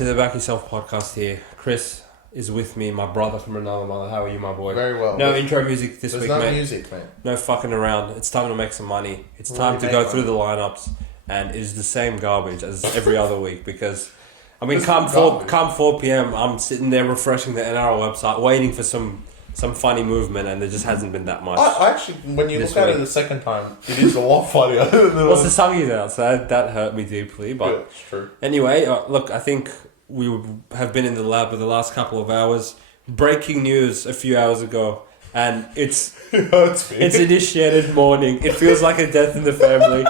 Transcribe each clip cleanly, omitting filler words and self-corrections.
To the BackYourself Podcast here. Chris is with me, my brother from another mother. How are you, my boy? Very well. No intro music this There's week, no mate. music, mate. No fucking around. It's time to make some money. It's time to go through the lineups, and it's the same garbage as every other week because, I mean, come 4 p.m, I'm sitting there refreshing the NRL website, waiting for some funny movement, and there just hasn't been that much. I actually, when you look at it the second time, it is a lot funnier. What's the Sungies out? So that hurt me deeply. But yeah, it's true. Anyway, look, I think we have been in the lab for the last couple of hours. Breaking news a few hours ago, and it's initiated mourning. It feels like a death in the family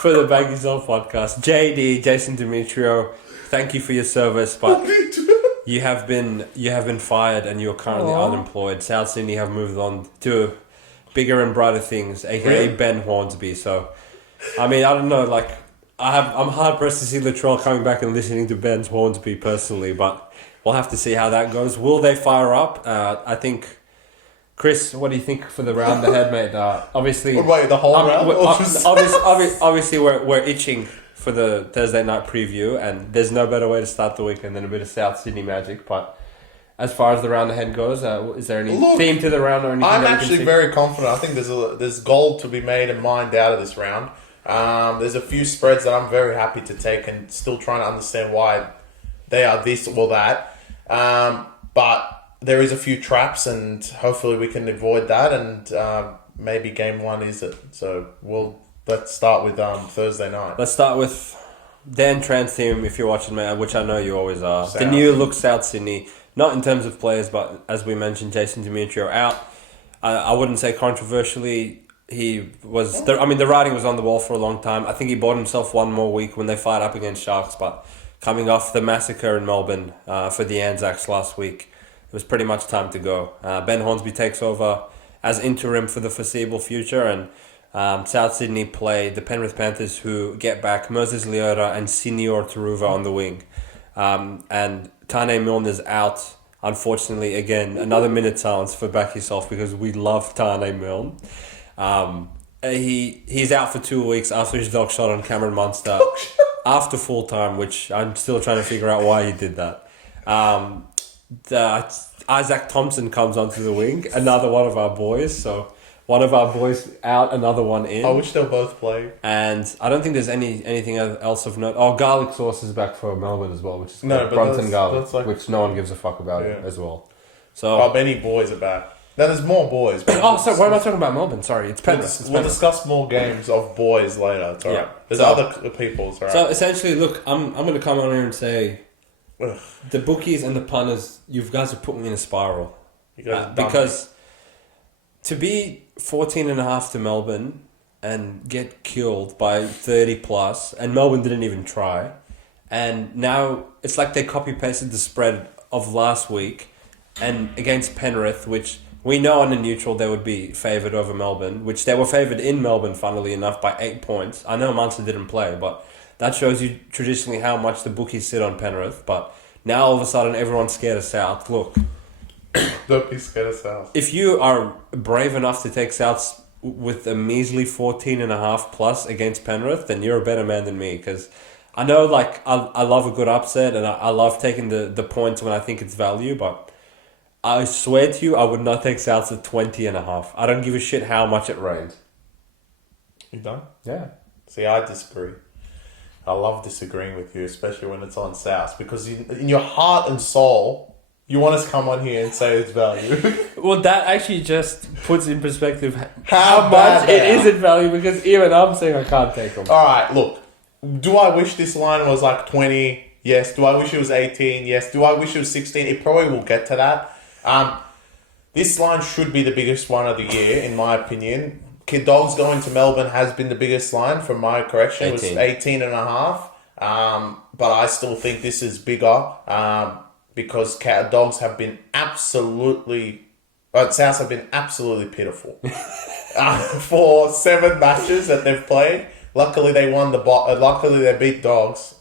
for the BackYourself Podcast. JD, Jason Demetrio, thank you for your service, but you have been fired and you're currently unemployed. South Sydney have moved on to bigger and brighter things, aka Ben Hornsby. So, I mean, I don't know, like, I'm hard pressed to see Latrell coming back and listening to Ben Hornsby personally, but we'll have to see how that goes. Will they fire up? I think. Chris, what do you think for the round ahead, mate? Obviously, wait, the whole round? Obviously, we're itching for the Thursday night preview, and there's no better way to start the weekend than a bit of South Sydney magic. But as far as the round ahead goes, is there any theme to the round or anything? I'm actually very confident. I think there's gold to be made and mined out of this round. There's a few spreads that I'm very happy to take and still trying to understand why they are this or that. But there is a few traps and hopefully we can avoid that and maybe game one is it. So let's start with Thursday night. Let's start with Dan Tran's team if you're watching, mate, which I know you always are. South. The new look South Sydney, not in terms of players, but as we mentioned, Jason Demetrio out. I wouldn't say controversially. He was, the writing was on the wall for a long time. I think he bought himself one more week when they fired up against Sharks, but coming off the massacre in Melbourne for the Anzacs last week, it was pretty much time to go. Ben Hornsby takes over as interim for the foreseeable future, and South Sydney play the Penrith Panthers, who get back Moses Leota and Senior Taruva on the wing. And Tane Milner's out, unfortunately, again, another minute silence for BackYourself because we love Tane Milne. He's out for 2 weeks after his dog shot on Cameron Munster after full time, which I'm still trying to figure out why he did that. Isaac Thompson comes onto the wing, another one of our boys. So one of our boys out, another one in. I wish they'll both play. And I don't think there's anything else of note. Oh, Garlic Sauce is back for Melbourne as well, which is Brunton Garlic, which no one gives a fuck about it as well. So many boys are back. Now there's more boys. Sorry, why am I talking about Melbourne? Sorry, it's Penrith. We'll discuss more games of boys later. It's alright. Yeah. There's other people. It's alright. So essentially, look, I'm going to come on here and say, the bookies and the punters, you guys have put me in a spiral. Because to be 14.5 to Melbourne and get killed by 30 plus, and Melbourne didn't even try, and now it's like they copy pasted the spread of last week, and against Penrith, which we know on a neutral they would be favoured over Melbourne, which they were favoured in Melbourne, funnily enough, by 8 points. I know Munster didn't play, but that shows you traditionally how much the bookies sit on Penrith. But now all of a sudden everyone's scared of South. Look, don't be scared of South. If you are brave enough to take South with a measly 14.5 plus against Penrith, then you're a better man than me. Because I know, like, I love a good upset and I love taking the points when I think it's value, but I swear to you, I would not take Souths at 20.5. I don't give a shit how much it rains. You don't? Yeah. See, I disagree. I love disagreeing with you, especially when it's on South, because in your heart and soul, you want us to come on here and say it's value. Well, that actually just puts in perspective how much it is in value, because even I'm saying I can't take them. All right, look. Do I wish this line was like 20? Yes. Do I wish it was 18? Yes. Do I wish it was 16? It probably will get to that. This line should be the biggest one of the year, in my opinion. Dogs going to Melbourne has been the biggest line, from my correction. 18. It was 18.5. But I still think this is bigger because Dogs have been absolutely... South have been absolutely pitiful. For 7 matches that they've played, luckily they won luckily they beat Dogs.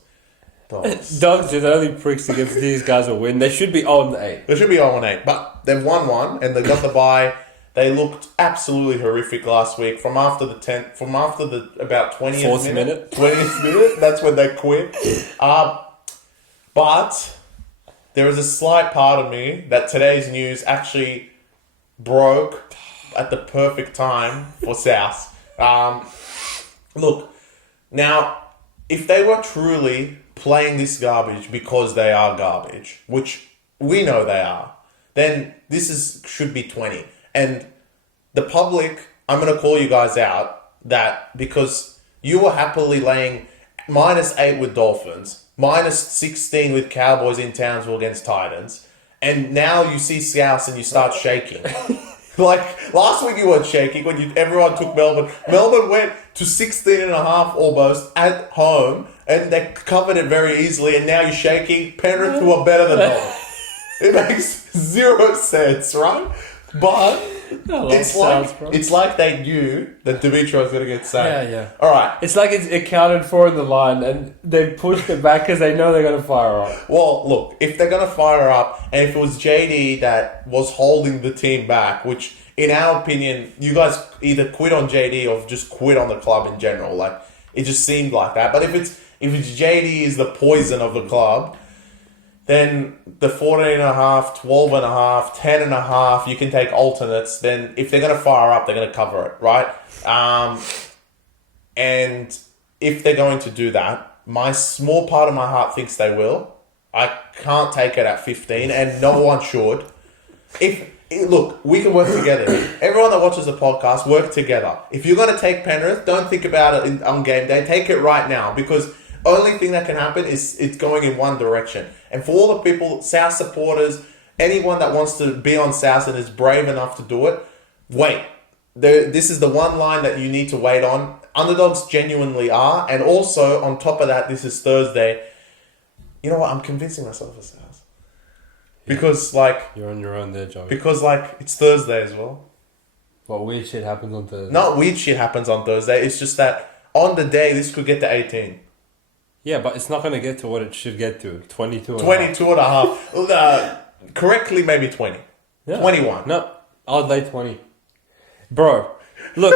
Dogs are the only pricks to give these guys a win. They should be 0-8. They should be 0-8, but they've won one and they got the bye. They looked absolutely horrific last week. From after the about 20th minute, that's when they quit. But there is a slight part of me that today's news actually broke at the perfect time for South. Look, now, if they were truly playing this garbage because they are garbage, which we know they are, then should be 20. And the public, I'm going to call you guys out that because you were happily laying -8 with Dolphins, -16 with Cowboys in Townsville against Titans, and now you see South and you start shaking. Like, last week you weren't shaking when everyone took Melbourne. Melbourne went to 16.5 almost at home, and they covered it very easily, and now you're shaking. Penrith, who are better than Melbourne. It makes zero sense, right? But it's like they knew that Dimitri was going to get sacked. Yeah. All right. It's like it's accounted for in the line, and they pushed it back because they know they're going to fire up. Well, look, if they're going to fire up, and if it was JD that was holding the team back, which, in our opinion, you guys either quit on JD or just quit on the club in general. Like, it just seemed like that. But if it's JD is the poison of the club, then the 14.5, 12.5, 10.5, you can take alternates. Then if they're going to fire up, they're going to cover it, right? And if they're going to do that, my small part of my heart thinks they will. I can't take it at 15, and no one should. Look, we can work together. Everyone that watches the podcast, work together. If you're going to take Penrith, don't think about it on game day. Take it right now, because only thing that can happen is it's going in one direction. And for all the people, South supporters, anyone that wants to be on South and is brave enough to do it, wait. This is the one line that you need to wait on. Underdogs genuinely are. And also, on top of that, this is Thursday. You know what? I'm convincing myself of South. Because, You're on your own there, Joe. Because, it's Thursday as well. What weird shit happens on Thursday? Not weird shit happens on Thursday. It's just that on the day, this could get to 18. Yeah, but it's not going to get to what it should get to. 22 and a half. Correctly, maybe 20. Yeah. 21. No, I'll lay 20. Bro, look,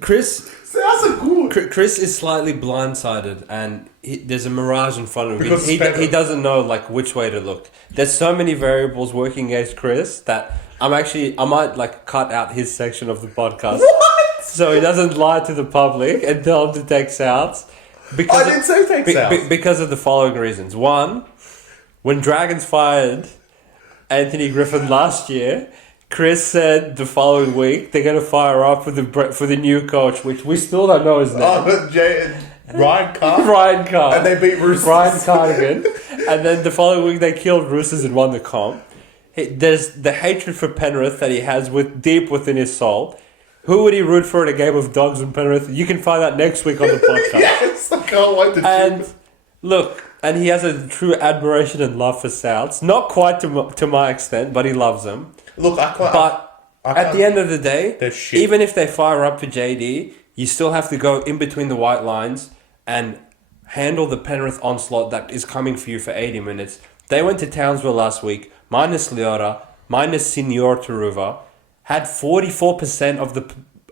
Chris... Chris is slightly blindsided, and there's a mirage in front of him. He doesn't know which way to look. There's so many variables working against Chris that I might cut out his section of the podcast. What? So he doesn't lie to the public and tell them to take Souths. I didn't say take Souths. Because of the following reasons. One, when Dragons fired Anthony Griffin last year, Chris said the following week they're going to fire up for the new coach, which we still don't know his name. Ryan Carr? Ryan Carr. And they beat Roosters. Ryan Cardigan. And then the following week they killed Roosters and won the comp. There's the hatred for Penrith that he has deep within his soul. Who would he root for in a game of Dogs and Penrith? You can find out next week on the podcast. Yes, I can't wait to look, and he has a true admiration and love for Souths. Not quite to my extent, but he loves them. Look, at the end of the day, even if they fire up for JD, you still have to go in between the white lines and handle the Penrith onslaught that is coming for you for 80 minutes. They went to Townsville last week, minus Leota, minus Senior Taruva, had 44%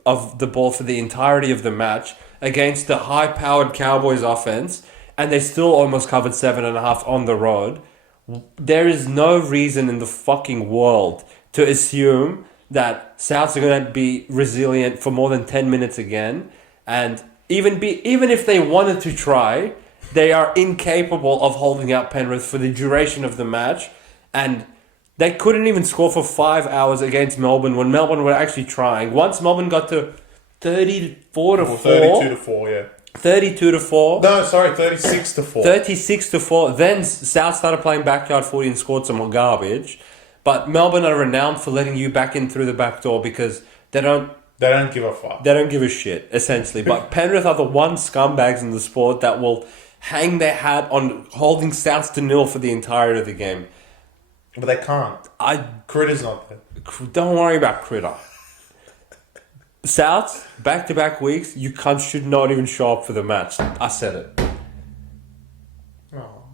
of the ball for the entirety of the match against the high-powered Cowboys offense, and they still almost covered 7.5 on the road. There is no reason in the fucking world to assume that Souths are going to be resilient for more than 10 minutes again, and even if they wanted to try, they are incapable of holding out Penrith for the duration of the match, and they couldn't even score for 5 hours against Melbourne when Melbourne were actually trying. Once Melbourne got to 34 to 4. 32 to 4, yeah. 32 to 4. No, sorry, 36 to 4. 36 to 4. Then South started playing backyard footy and scored some more garbage. But Melbourne are renowned for letting you back in through the back door because they don't give a fuck. They don't give a shit, essentially. But Penrith are the one scumbags in the sport that will hang their hat on holding Souths to 0 for the entirety of the game. But they can't. Critter's not there. Don't worry about Critter. Souths, back-to-back weeks, you cunts should not even show up for the match. I said it. Oh.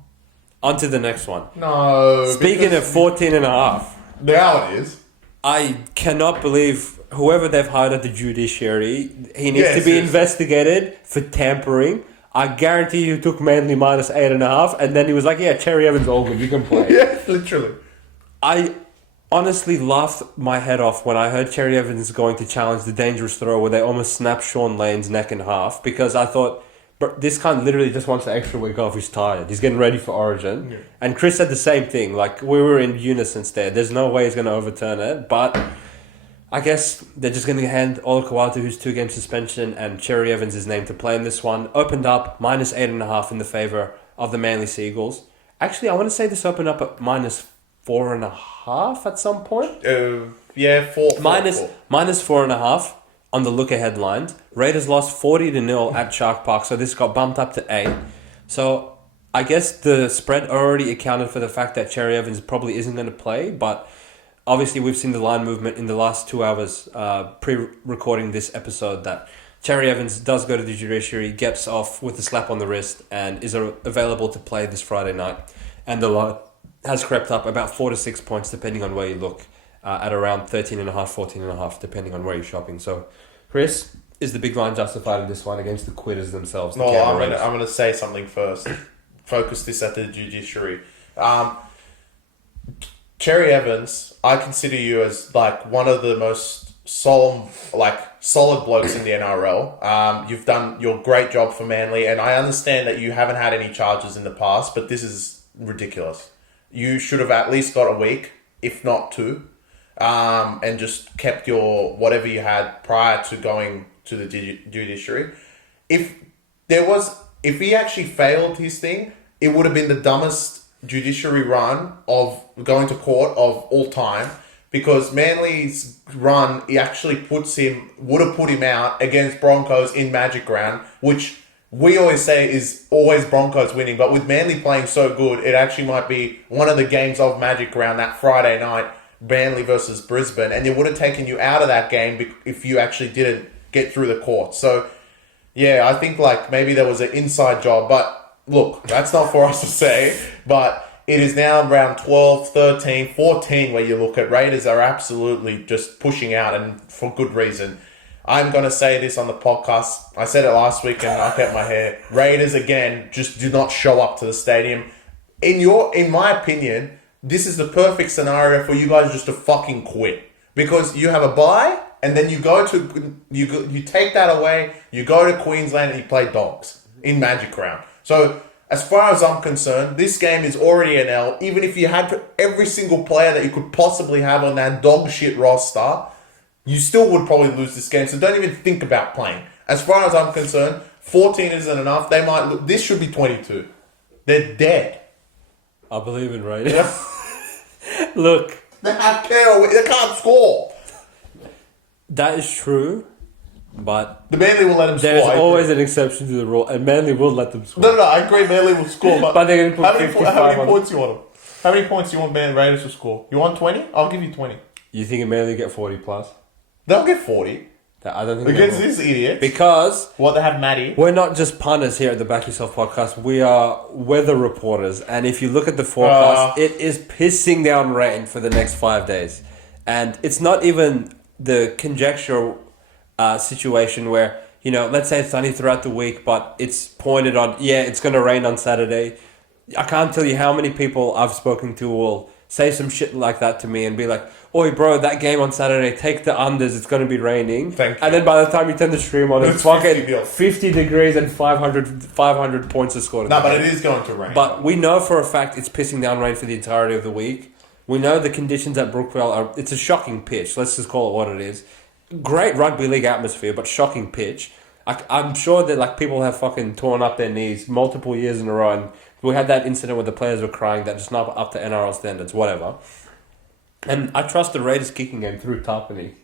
On to the next one. No. Speaking of 14.5. Now it is. I cannot believe whoever they've hired at the judiciary, he needs to be investigated for tampering. I guarantee you took Manly minus 8.5, and then he was like, "Yeah, Cherry Evans all good. You can play." Yeah, literally. I honestly laughed my head off when I heard Cherry Evans going to challenge the dangerous throw where they almost snapped Sean Lane's neck in half, because I thought, but this cunt literally just wants the extra week off. He's tired. He's getting ready for Origin. Yeah. And Chris said the same thing. Like, we were in unison there. There's no way he's going to overturn it. But I guess they're just going to hand Ola Kawatu, who's 2-game suspension, and Cherry Evans is named to play in this one. Opened up minus 8.5 in the favour of the Manly Seagulls. Actually, I want to say this opened up at minus 4.5 at some point. Yeah, four. Minus 4.5 on the look ahead lines. Raiders lost 40-0 at Shark Park, so this got bumped up to 8. So I guess the spread already accounted for the fact that Cherry Evans probably isn't going to play, but obviously we've seen the line movement in the last 2 hours pre-recording this episode that Cherry Evans does go to the judiciary, gets off with a slap on the wrist, and is available to play this Friday night. And the line has crept up about 4 to 6 points depending on where you look, at around 13.5, 14.5, depending on where you're shopping. So, Chris, is the big line justified in this one against the quitters themselves? No, I'm gonna say something first. Focus this at the judiciary. Cherry Evans, I consider you as like one of the most solid blokes in the NRL. You've done your great job for Manly, and I understand that you haven't had any charges in the past, but this is ridiculous. You should have at least got a week, if not 2. And just kept your whatever you had prior to going to the judiciary. If he actually failed his thing, it would have been the dumbest judiciary run of going to court of all time, because Manly's run, he actually would have put him out against Broncos in Magic Round, which we always say is always Broncos winning, but with Manly playing so good, it actually might be one of the games of Magic Round that Friday night, Manly versus Brisbane, and it would have taken you out of that game if you actually didn't get through the court. So, yeah, I think like maybe there was an inside job, but look, that's not for us to say, but it is now around 12, 13, 14 where you look at Raiders are absolutely just pushing out, and for good reason. I'm going to say this on the podcast. I said it last week and I kept my hair. Raiders, again, just do not show up to the stadium. In my opinion, this is the perfect scenario for you guys just to fucking quit, because you have a bye and then you take that away, you go to Queensland and you play Dogs in Magic Round. So as far as I'm concerned, this game is already an L. Even if you had every single player that you could possibly have on that dog shit roster, you still would probably lose this game. So don't even think about playing. As far as I'm concerned, 14 isn't enough. This should be 22. They're dead. I believe in Raiders. Look, they can't score. That is true, but the Manly will let them score. There's always an exception to the rule, and Manly will let them score. No, I agree. Manly will score, but they're going to put how many points you want them? How many points do you want Raiders to score? You want 20? I'll give you 20. You think Manly get 40 plus? They'll get 40. I don't think against this idiot. Because they have Matty. We're not just punters here at the Back Yourself Podcast. We are weather reporters, and if you look at the forecast, it is pissing down rain for the next 5 days, and it's not even the conjecture situation where, you know, let's say it's sunny throughout the week, but it's pointed on, it's going to rain on Saturday. I can't tell you how many people I've spoken to will say some shit like that to me and be like, oi bro, that game on Saturday, take the unders, it's going to be raining. Thank you. And then by the time you turn the stream on, it's fucking 50 degrees and 500 points are scored. No, but it is going to rain. But we know for a fact it's pissing down rain for the entirety of the week. We know the conditions at Brookvale it's a shocking pitch. Let's just call it what it is. Great rugby league atmosphere, but shocking pitch. I'm sure that like people have fucking torn up their knees multiple years in a row, and we had that incident where the players were crying that it's not up to NRL standards, whatever. And I trust the Raiders kicking game through Tarpany.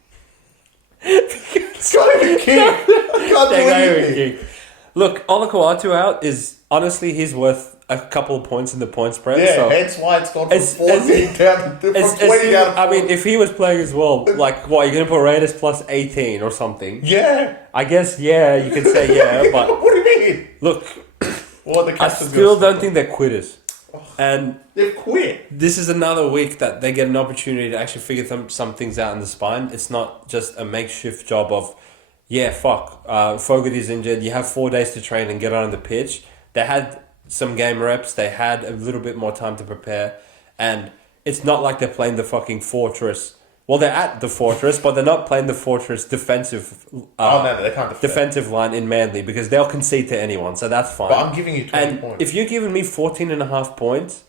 It's not even kick. I can't do anything. Look, Ola Kawatu out is honestly he's worth a couple of points in the point spread. Yeah, so hence why it's gone from 14 down to 20 down. I mean, if he was playing as well, like what, you're gonna put Raiders plus 18 or something? Yeah. I guess you could say yeah, but what do you mean? Look, the I still don't think they're quitters. And they've quit. This is another week that they get an opportunity to actually figure some things out in the spine. It's not just a makeshift job of Yeah, fuck. Fogarty's injured. You have 4 days to train and get on the pitch. They had some game reps. They had a little bit more time to prepare. And it's not like they're playing the fucking Fortress. Well, they're at the Fortress, but they're not playing the Fortress defensive no, they can't defend. defensive line in Manly because they'll concede to anyone, so that's fine. But I'm giving you 20 points. If you're giving me 14.5 points,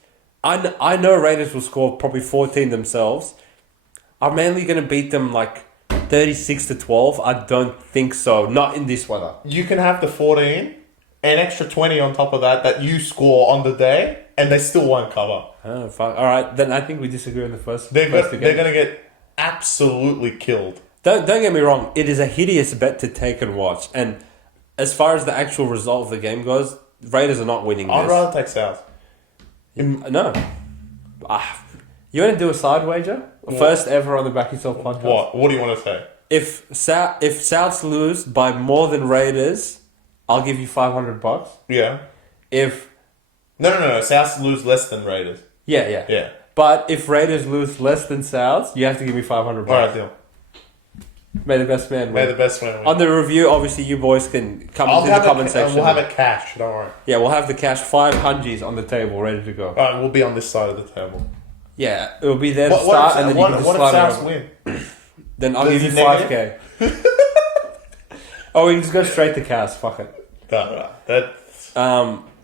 I know Raiders will score probably 14 themselves. Are Manly going to beat them like 36-12? I don't think so. Not in this weather. You can have the 14, an extra 20 on top of that you score on the day, and they still won't cover. Oh, fuck. All right, then I think we disagree on the first. They're going to get absolutely killed. Don't get me wrong. It is a hideous bet to take and watch. And as far as the actual result of the game goes, Raiders are not winning this. I'd rather take South. No. You want to do a side wager? What? First ever on the Back Yourself podcast. What do you want to say? If Souths lose by more than Raiders, I'll give you $500. Yeah. If No. Souths lose less than Raiders. Yeah. But if Raiders lose less than Souths, you have to give me $500. All right, deal. May the best man win. May the best man win. On the review, obviously, you boys can come into the comment section. We'll have it cash, don't worry. Yeah, we'll have the cash, 5 hungies on the table, ready to go. All right, we'll be on this side of the table. Yeah, it'll be there to start, and then you can just what slide if Souths over. win? Then I'll give you 5K. Oh, we can just go straight to cash. Fuck it. That.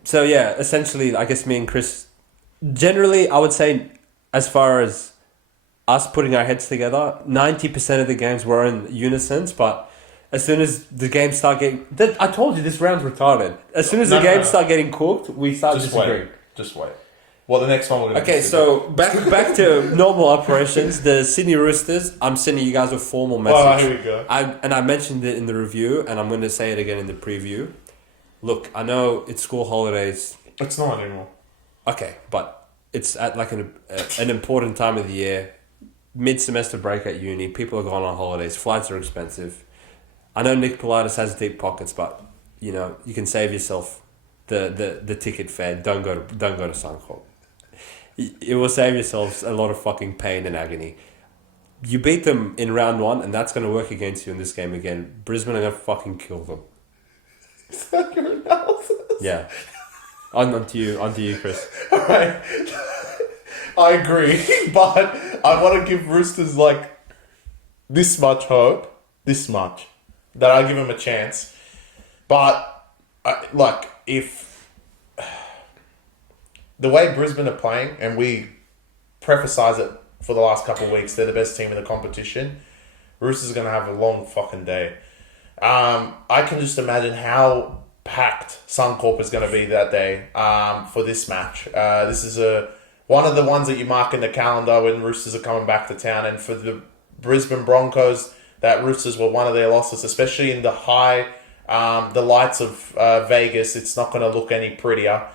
So yeah, essentially, I guess me and Chris, generally, I would say, as far as us putting our heads together, 90% of the games were in unison, but as soon as the games start getting... I told you, this round's retarded. As soon as the games start getting cooked, we start disagreeing. Just wait. Well, the next one we're going to... Okay, so back to normal operations. The Sydney Roosters, I'm sending you guys a formal message. Oh, here we go. I mentioned it in the review, and I'm going to say it again in the preview. Look, I know it's school holidays. It's not anymore. Okay, but it's at like an important time of the year. Mid-semester break at uni. People are going on holidays. Flights are expensive. I know Nick Politis has deep pockets, but you know you can save yourself the ticket fare. Don't go to Suncorp. It will save yourselves a lot of fucking pain and agony. You beat them in round 1, and that's going to work against you in this game again. Brisbane are going to fucking kill them. Is that your analysis? Yeah. On to you, Chris. Alright. I agree, but I want to give Roosters like this much hope, that I give them a chance. But if the way Brisbane are playing, and we prefacize it for the last couple of weeks, they're the best team in the competition. Roosters are going to have a long fucking day. I can just imagine how packed Suncorp is going to be that day for this match. This is one of the ones that you mark in the calendar when Roosters are coming back to town. And for the Brisbane Broncos, that Roosters were one of their losses, especially in the lights of Vegas. It's not going to look any prettier.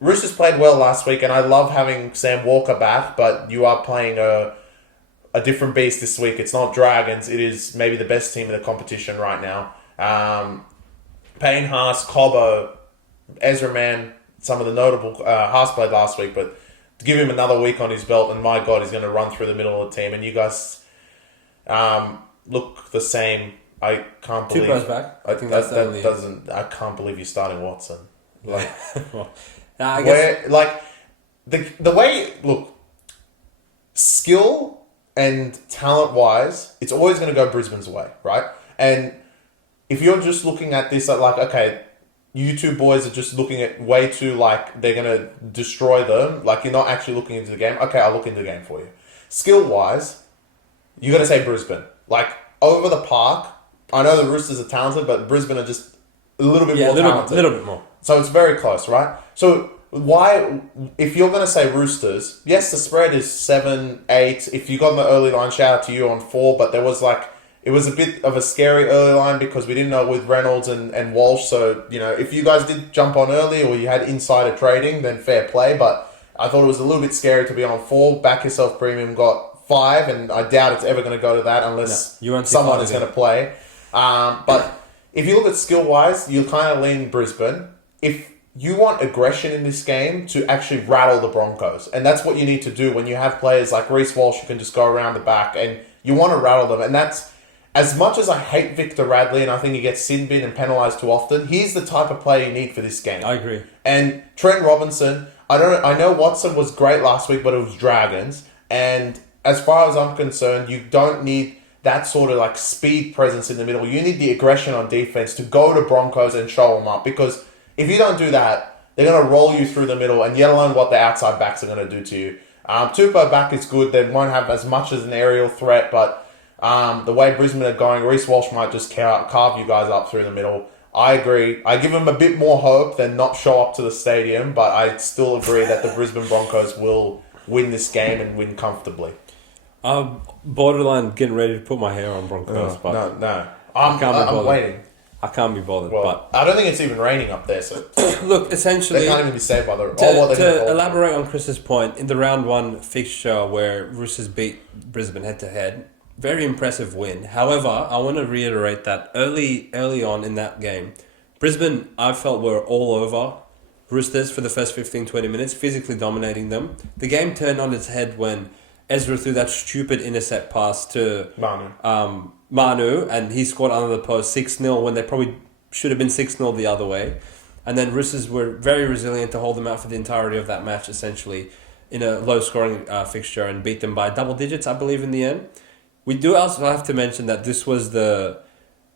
Roosters played well last week, and I love having Sam Walker back, but you are playing a different beast this week. It's not Dragons. It is maybe the best team in the competition right now. Payne Haas, Cobbo, Ezra Mann, some of the notable... Haas played last week, but to give him another week on his belt, and my God, he's going to run through the middle of the team. And you guys look the same. I can't believe... 2 players back. I think that's the only... I can't believe you're starting Watson. Like, well, I guess... the way... Look, skill and talent-wise, it's always going to go Brisbane's way, right? And if you're just looking at this like, okay, you two boys are just looking at way too like they're going to destroy them, like you're not actually looking into the game, okay, I'll look into the game for you. Skill-wise, you got to say Brisbane. Like, over the park, I know the Roosters are talented, but Brisbane are just a little bit more talented. A little bit more. So it's very close, right? So why, if you're going to say Roosters, yes, the spread is 7-8. If you got in the early line, shout out to you on 4, but there was it was a bit of a scary early line because we didn't know with Reynolds and Walsh. So, you know, if you guys did jump on early or you had insider trading, then fair play. But I thought it was a little bit scary to be on 4. BackYourself Premium got 5, and I doubt it's ever going to go to that unless someone is going to play. But if you look at skill-wise, you kind of lean Brisbane. If you want aggression in this game to actually rattle the Broncos, and that's what you need to do when you have players like Reece Walsh who can just go around the back, and you want to rattle them, and that's as much as I hate Victor Radley and I think he gets sin bin and penalised too often, he's the type of player you need for this game. I agree. And Trent Robinson, I know Watson was great last week, but it was Dragons. And as far as I'm concerned, you don't need that sort of like speed presence in the middle. You need the aggression on defense to go to Broncos and show them up. Because if you don't do that, they're going to roll you through the middle, and yet alone what the outside backs are going to do to you. Tupou back is good. They won't have as much as an aerial threat, but the way Brisbane are going, Reece Walsh might just carve you guys up through the middle. I agree. I give them a bit more hope than not show up to the stadium, but I still agree that the Brisbane Broncos will win this game and win comfortably. I'm borderline getting ready to put my hair on Broncos, but no. I'm waiting. I can't be bothered. Well, but I don't think it's even raining up there, so look, essentially, they can't even be saved by the. To elaborate on Chris's point, in the round one fixture where Roosters beat Brisbane head to head, very impressive win. However, I want to reiterate that early on in that game, Brisbane, I felt, were all over Roosters for the first 15-20 minutes, physically dominating them. The game turned on its head when Ezra threw that stupid intercept pass to Manu, and he scored under the post 6-0 when they probably should have been 6-0 the other way. And then Roosters were very resilient to hold them out for the entirety of that match, essentially, in a low-scoring fixture, and beat them by double digits, I believe, in the end. We do also have to mention that this was the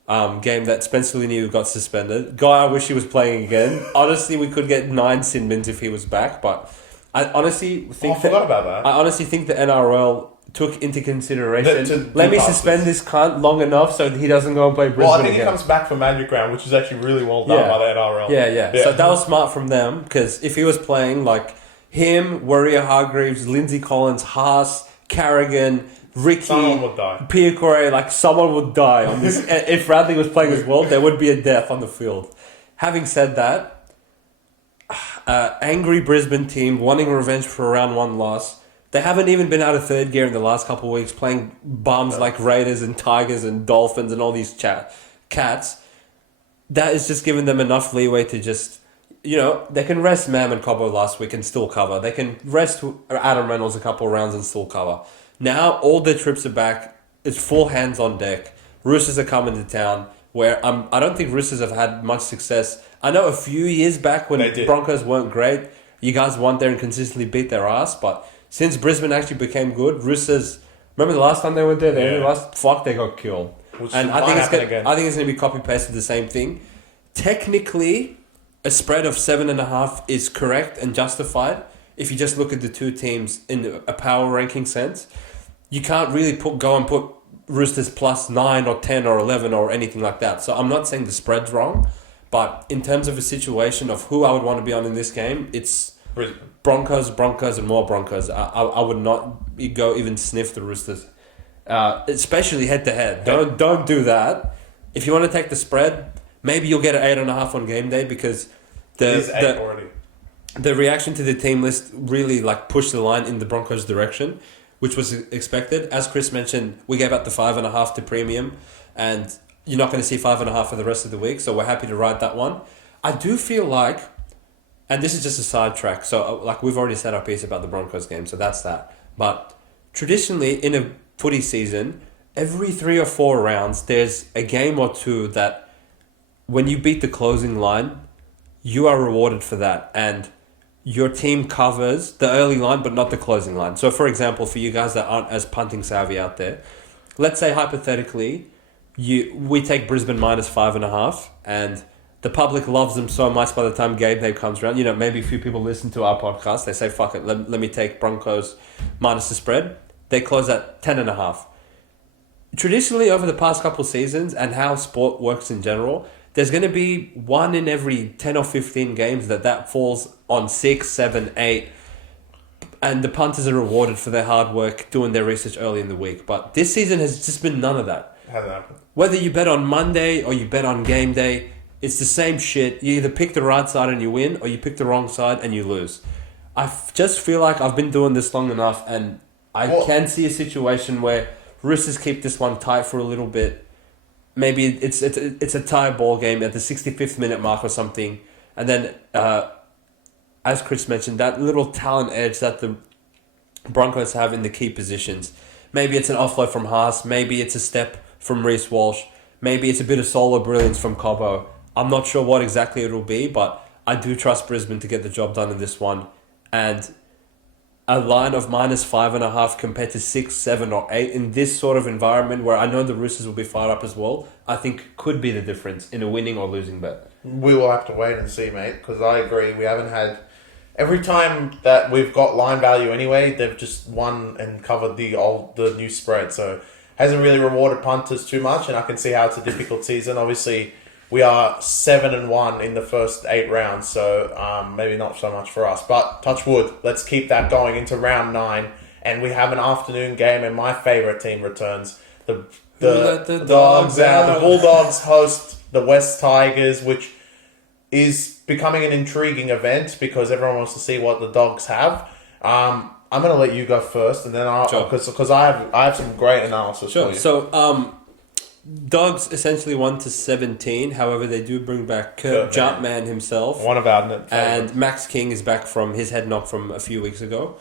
game that Spencer Leniu got suspended. Guy, I wish he was playing again. Honestly, we could get 9 sin bins if he was back, but I honestly think I forgot about that. I honestly think the NRL took into consideration. Let me passes. suspend this cunt long enough so that he doesn't go and play Brisbane Well, I think again. he comes back for Magic Round, which is actually really well done by the NRL. Yeah. So that was smart from them, because if he was playing like him, Warrior Hargreaves, Lindsay Collins, Haas, Carrigan, Ricky, someone would die. Piacore, like someone would die on this. If Radley was playing as well, there would be a death on the field. Having said that, angry Brisbane team wanting revenge for a round 1 loss. They haven't even been out of third gear in the last couple of weeks, playing bums like Raiders and Tigers and Dolphins and all these cats. That is just giving them enough leeway to just, they can rest Mam and Cobbo last week and still cover. They can rest Adam Reynolds a couple of rounds and still cover. Now all their trips are back. It's full hands on deck. Roosters are coming to town, where I don't think Roosters have had much success. I know a few years back when Broncos weren't great, you guys went there and consistently beat their ass, but since Brisbane actually became good, Roosters, remember the last time they went there, they got killed. And I think it's going to be copy-pasted the same thing. Technically, a spread of 7.5 is correct and justified if you just look at the two teams in a power ranking sense. You can't really go and put Roosters plus 9 or 10 or 11 or anything like that. So I'm not saying the spread's wrong, but in terms of a situation of who I would want to be on in this game, it's Brisbane. Broncos, and more Broncos. I would not go even sniff the Roosters, especially head to head. Don't do that. If you want to take the spread, maybe you'll get an 8.5 on game day, because the reaction to the team list really pushed the line in the Broncos' direction, which was expected. As Chris mentioned, we gave up the 5.5 to Premium, and you're not going to see 5.5 for the rest of the week, so we're happy to ride that one. I do feel like, and this is just a sidetrack, so we've already said our piece about the Broncos game, so that's that. But traditionally, in a footy season, every 3 or 4 rounds, there's a game or two that when you beat the closing line, you are rewarded for that, and your team covers the early line but not the closing line. So for example, for you guys that aren't as punting savvy out there, let's say hypothetically we take Brisbane minus 5.5, and the public loves them so much by the time game day comes around. Maybe a few people listen to our podcast, they say, fuck it, let me take Broncos minus the spread. They close at 10.5. Traditionally, over the past couple of seasons, and how sport works in general, there's going to be 1 in every 10 or 15 games that falls on 6, 7, 8. And the punters are rewarded for their hard work doing their research early in the week. But this season has just been none of that. Hasn't happened. Whether you bet on Monday or you bet on game day, it's the same shit. You either pick the right side and you win, or you pick the wrong side and you lose. I just feel like I've been doing this long enough, and I can see a situation where Roosters keep this one tight for a little bit. Maybe it's a tie ball game at the 65th minute mark or something. And then, as Chris mentioned, that little talent edge that the Broncos have in the key positions. Maybe it's an offload from Haas. Maybe it's a step from Reece Walsh. Maybe it's a bit of solo brilliance from Cobbo. I'm not sure what exactly it'll be, but I do trust Brisbane to get the job done in this one. And a line of -5.5 compared to 6, 7 or 8 in this sort of environment where I know the Roosters will be fired up as well, I think could be the difference in a winning or losing bet. We will have to wait and see, mate, because I agree. We haven't had... Every time that we've got line value anyway, they've just won and covered the new spread. So hasn't really rewarded punters too much, and I can see how it's a difficult season. Obviously, we are 7-1 in the first 8 rounds, so maybe not so much for us. But touch wood, let's keep that going into round 9, and we have an afternoon game, and my favourite team returns. The Dogs out. The Bulldogs host the West Tigers, which is becoming an intriguing event because everyone wants to see what the Dogs have. I'm going to let you go first, and then because I have some great analysis for you. So, Dogs essentially 1-17. However, they do bring back Kurt Jumpman himself. One of our and Max King is back from his head knock from a few weeks ago.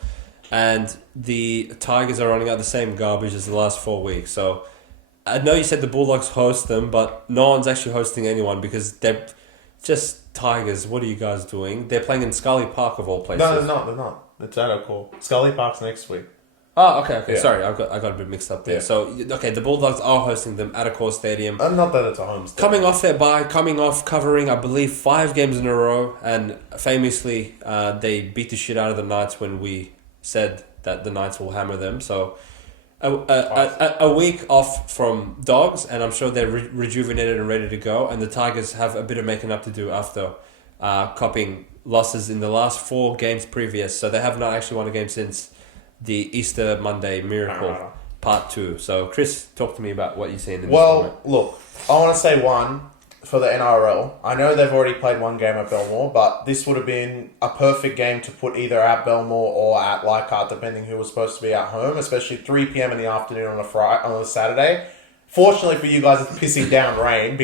And the Tigers are running out the same garbage as the last 4 weeks. So, I know you said the Bulldogs host them, but no one's actually hosting anyone because they're just Tigers. What are you guys doing? They're playing in Scully Park of all places. No, they're not. It's Addo. Scully Park's next week. Oh, okay. Yeah. Sorry, I got a bit mixed up there. Yeah. So, okay, the Bulldogs are hosting them at Accor Stadium. Not that it's a home stadium. Coming off their bye, coming off covering, I believe, 5 games in a row, and famously, they beat the shit out of the Knights when we said that the Knights will hammer them. So, a week off from Dogs, and I'm sure they're rejuvenated and ready to go, and the Tigers have a bit of making up to do after copping losses in the last 4 games previous. So, they have not actually won a game since the Easter Monday Miracle Part 2. So, Chris, talk to me about what you're seeing in this moment. Look, I want to say one for the NRL. I know they've already played 1 game at Belmore, but this would have been a perfect game to put either at Belmore or at Leichhardt, depending who was supposed to be at home, especially 3 p.m. in the afternoon on a Saturday. Fortunately for you guys, it's pissing down rain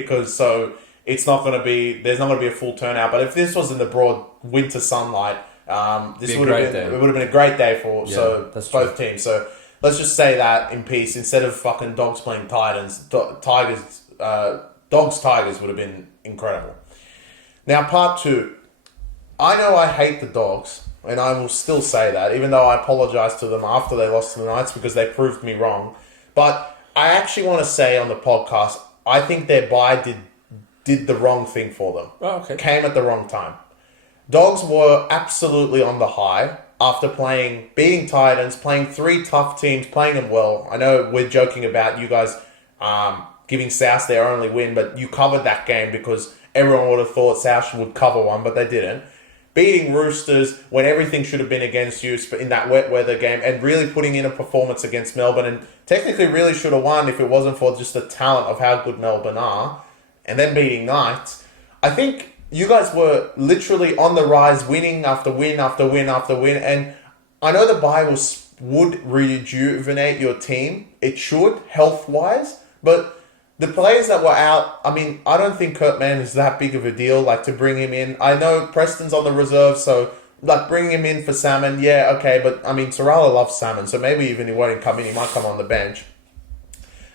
it's not going to be, there's not going to be a full turnout. But if this was in the broad winter sunlight, it would have been a great day for both teams. So let's just say that in peace instead of fucking Dogs playing Titans. Dogs Tigers would have been incredible. Now part 2, I know I hate the Dogs, and I will still say that, even though I apologise to them after they lost to the Knights because they proved me wrong. But I actually want to say on the podcast, I think their bye did the wrong thing for them. Oh, okay. Came at the wrong time. Dogs were absolutely on the high after beating Titans, playing 3 tough teams, playing them well. I know we're joking about you guys giving South their only win, but you covered that game because everyone would have thought South would cover one, but they didn't. Beating Roosters when everything should have been against you in that wet weather game and really putting in a performance against Melbourne, and technically really should have won if it wasn't for just the talent of how good Melbourne are, and then beating Knights. I think you guys were literally on the rise, winning after win after win after win. And I know the bye would rejuvenate your team. It should, health-wise. But the players that were out, I mean, I don't think Kurt Mann is that big of a deal, to bring him in. I know Preston's on the reserve, so, bringing him in for Salmon, yeah, okay. But, I mean, Sarala loves Salmon, so maybe even he won't come in. He might come on the bench.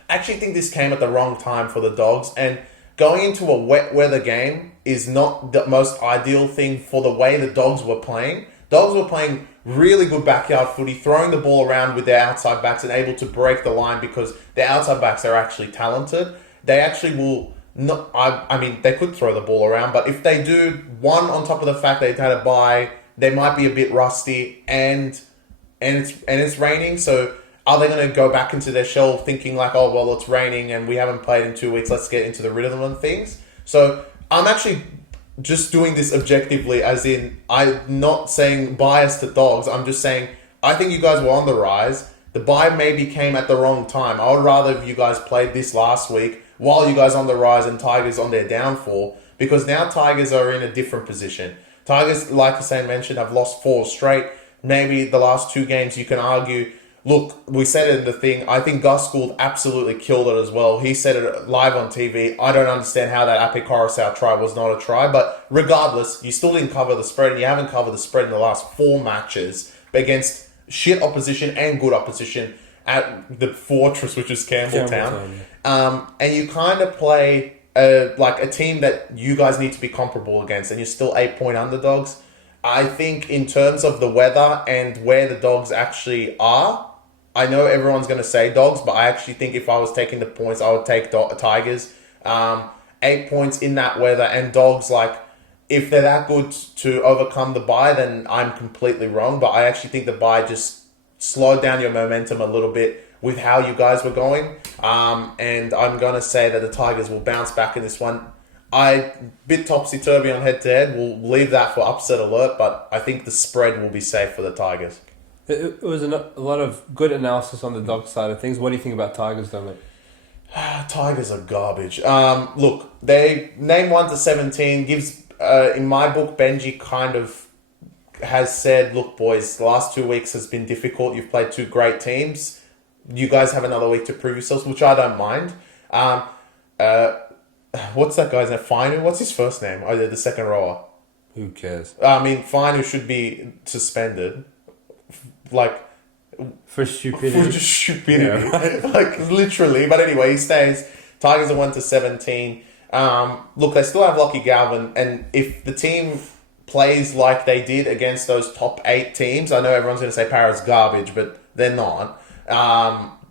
I actually think this came at the wrong time for the Dogs. And going into a wet weather game is not the most ideal thing for the way the Dogs were playing. Dogs were playing really good backyard footy, throwing the ball around with their outside backs and able to break the line because their outside backs are actually talented. They actually will not... I mean, they could throw the ball around, but if they do, one, on top of the fact they've had a bye, they might be a bit rusty and it's raining, so... Are they going to go back into their shell thinking it's raining and we haven't played in 2 weeks, let's get into the rhythm of things? So I'm actually just doing this objectively, as in I'm not saying bias to Dogs. I'm just saying I think you guys were on the rise. The bye maybe came at the wrong time. I would rather if you guys played this last week while you guys on the rise and Tigers on their downfall, because now Tigers are in a different position. Tigers, like Hussein mentioned, have lost 4 straight. Maybe the last 2 games you can argue... Look, we said it in the thing. I think Gus Gould absolutely killed it as well. He said it live on TV. I don't understand how that Api Coruscant try was not a try. But regardless, you still didn't cover the spread. And you haven't covered the spread in the last 4 matches against shit opposition and good opposition. at the fortress, which is Campbelltown. Yeah. And you kind of play like a team that you guys need to be comparable against, and you're still 8-point underdogs. I think in terms of the weather and where the Dogs actually are, I know everyone's going to say Dogs, but I actually think if I was taking the points, I would take Tigers. 8 points in that weather, and Dogs, like, if they're that good to overcome the bye, then I'm completely wrong. But I actually think the bye just slowed down your momentum a little bit with how you guys were going. And I'm going to say that the Tigers will bounce back in this one. Bit topsy-turvy on head-to-head. We'll leave that for upset alert, but I think the spread will be safe for the Tigers. It was a lot of good analysis on the dog side of things. What do you think about Tigers, though, mate? Tigers are garbage. Look, they name 1 to 17 gives, in my book, Benji kind of has said, look, boys, the last 2 weeks has been difficult. You've played 2 great teams. You guys have another week to prove yourselves, which I don't mind. What's that guy's name? Finu? What's his first name? Oh, the second rower. Who cares? I mean, Finu should be suspended. Like, for stupidity. For just stupidity. Yeah, right? Like, literally. But anyway, he stays. Tigers are 1 to 17. Look, they still have Lockie Galvin, and if the team plays like they did against those top 8 teams, I know everyone's going to say Para's garbage, but they're not.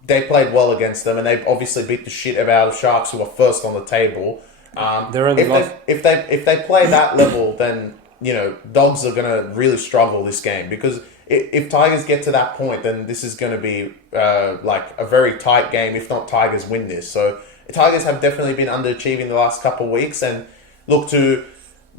They played well against them, and they obviously beat the shit out of Sharks, who are first on the table. If they play that level, then, you know, Dogs are going to really struggle this game, because if Tigers get to that point, then this is going to be like a very tight game. If not, Tigers win this. So Tigers have definitely been underachieving the last couple of weeks, and look, to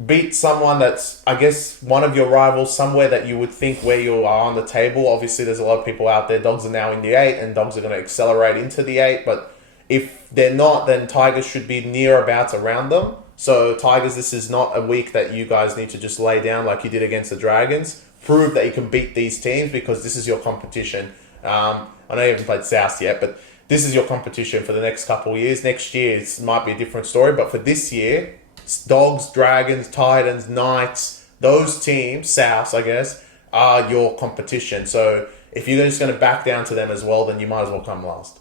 beat someone that's, I guess, one of your rivals, somewhere that you would think where you are on the table. Obviously, there's a lot of people out there. Dogs are now in the 8, and Dogs are going to accelerate into the 8. But if they're not, then Tigers should be nearabouts around them. So Tigers, this is not a week that you guys need to just lay down like you did against the Dragons. Prove that you can beat these teams, because this is your competition. I know you haven't played South yet, but this is your competition for the next couple of years. Next year, it might be a different story, but for this year, Dogs, Dragons, Titans, Knights, those teams, Souths, I guess, are your competition. So if you're just going to back down to them as well, then you might as well come last.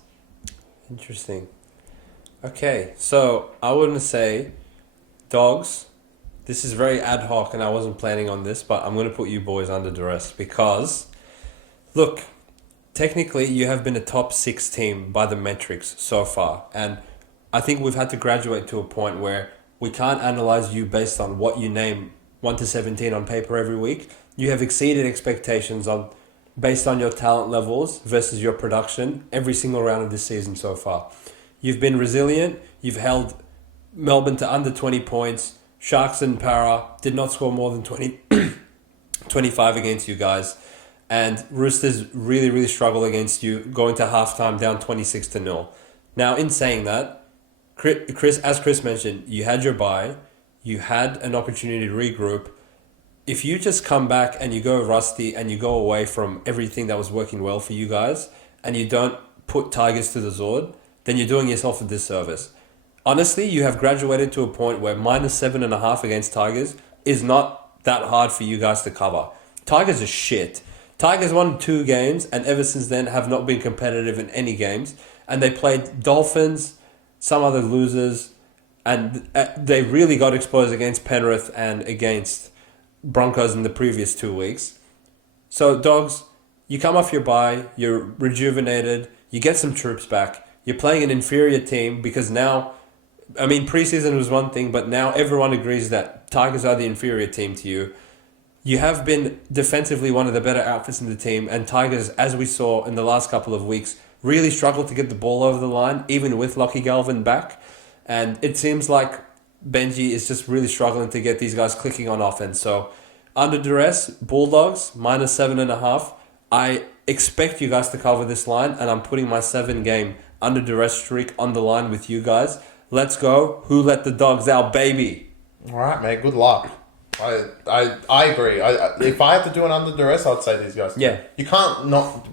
Interesting. Okay, so I wouldn't say Dogs. This is very ad hoc, and I wasn't planning on this, but I'm going to put you boys under duress because, look, technically you have been a top 6 team by the metrics so far, and I think we've had to graduate to a point where we can't analyze you based on what you name 1 to 17 on paper every week. You have exceeded expectations based on your talent levels versus your production every single round of this season so far. You've been resilient. You've held Melbourne to under 20 points. Sharks and Para did not score more than 25 against you guys. And Roosters really, really struggle against you, going to halftime down 26-0. Now, in saying that, as Chris mentioned, you had your bye, you had an opportunity to regroup. If you just come back and you go rusty and you go away from everything that was working well for you guys, and you don't put Tigers to the Zord, then you're doing yourself a disservice. Honestly, you have graduated to a point where -7.5 against Tigers is not that hard for you guys to cover. Tigers are shit. Tigers won 2 games, and ever since then have not been competitive in any games. And they played Dolphins, some other losers, and they really got exposed against Penrith and against Broncos in the previous 2 weeks. So, Dogs, you come off your bye, you're rejuvenated, you get some troops back, you're playing an inferior team because now, I mean, preseason was one thing, but now everyone agrees that Tigers are the inferior team to you. You have been defensively one of the better outfits in the team, and Tigers, as we saw in the last couple of weeks, really struggled to get the ball over the line, even with Lockie Galvin back. And it seems like Benji is just really struggling to get these guys clicking on offense. So, under duress, Bulldogs, -7.5. I expect you guys to cover this line, and I'm putting my 7-game under duress streak on the line with you guys. Let's go. Who let the dogs out, baby? All right, mate. Good luck. I agree. If I had to do an under duress, I'd say these guys. Yeah. You can't not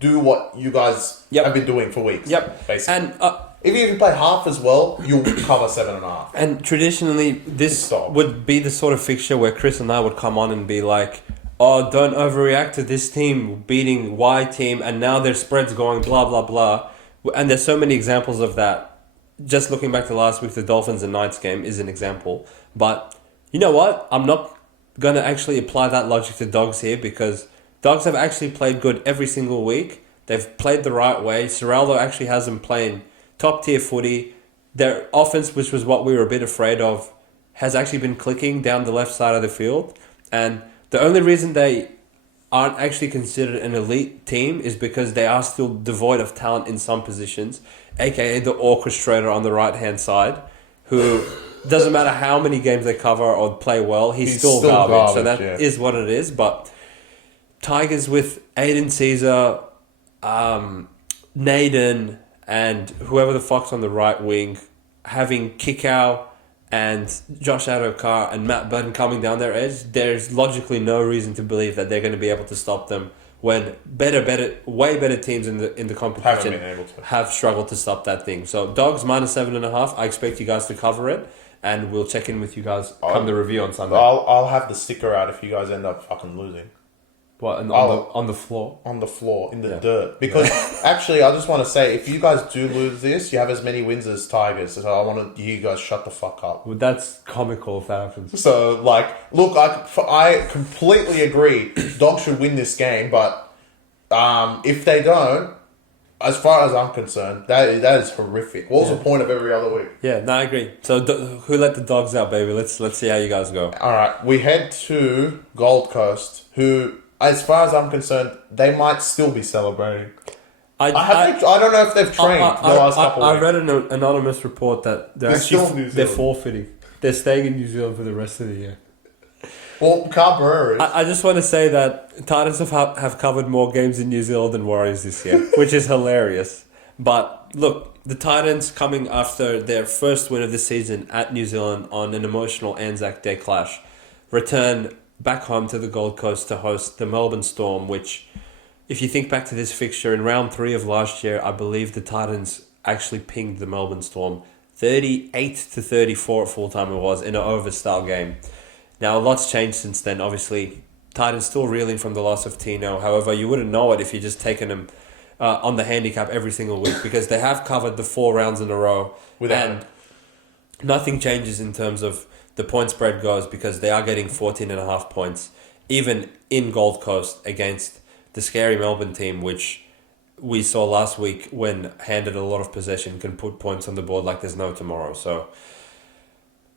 do what you guys have been doing for weeks. Yep. Basically. And if you play half as well, you'll cover 7.5. And traditionally, this would be the sort of fixture where Chris and I would come on and be like, oh, don't overreact to this team beating Y team and now their spread's going blah, blah, blah. And there's so many examples of that. Just looking back to last week, the Dolphins and Knights game is an example. But you know what? I'm not going to actually apply that logic to Dogs here because Dogs have actually played good every single week. They've played the right way. Serraldo actually has them playing top-tier footy. Their offense, which was what we were a bit afraid of, has actually been clicking down the left side of the field. And the only reason they aren't actually considered an elite team is because they are still devoid of talent in some positions, aka the orchestrator on the right-hand side, who doesn't matter how many games they cover or play well, he's still garbage. So that is what it is. But Tigers with Aiden Caesar, Naden, and whoever the fuck's on the right wing, having Kikau and Josh Adokar and Matt Burton coming down their edge, there's logically no reason to believe that they're going to be able to stop them when way better teams in the competition have struggled to stop that thing. So Dogs -7.5. I expect you guys to cover it, and we'll check in with you guys come the review on Sunday. I'll have the sticker out if you guys end up fucking losing. What, on the floor? On the floor, in the dirt. Because, actually, I just want to say, if you guys do lose this, you have as many wins as Tigers. So I want to hear you guys shut the fuck up. Well, that's comical if that happens. So, like, look, I completely agree. Dogs should win this game, but if they don't, as far as I'm concerned, that is horrific. What was the point of every other week? Yeah, no, I agree. So, who let the Dogs out, baby? Let's see how you guys go. All right, we head to Gold Coast, who, as far as I'm concerned, they might still be celebrating. I don't know if they've trained the last couple of weeks. I read an anonymous report that they're forfeiting. They're staying in New Zealand for the rest of the year. Well, Canberra is. I just want to say that Titans have covered more games in New Zealand than Warriors this year, which is hilarious. But look, the Titans coming after their first win of the season at New Zealand on an emotional Anzac Day clash, return back home to the Gold Coast to host the Melbourne Storm, which, if you think back to this fixture, in round 3 of last year, I believe the Titans actually pinged the Melbourne Storm 38-34 at full time it was, in an over-style game. Now, a lot's changed since then, obviously. Titans still reeling from the loss of Tino. However, you wouldn't know it if you're just taking them on the handicap every single week, because they have covered the 4 rounds in a row. And nothing changes in terms of the point spread goes, because they are getting 14.5 points, even in Gold Coast, against the scary Melbourne team, which we saw last week when handed a lot of possession, can put points on the board like there's no tomorrow. So,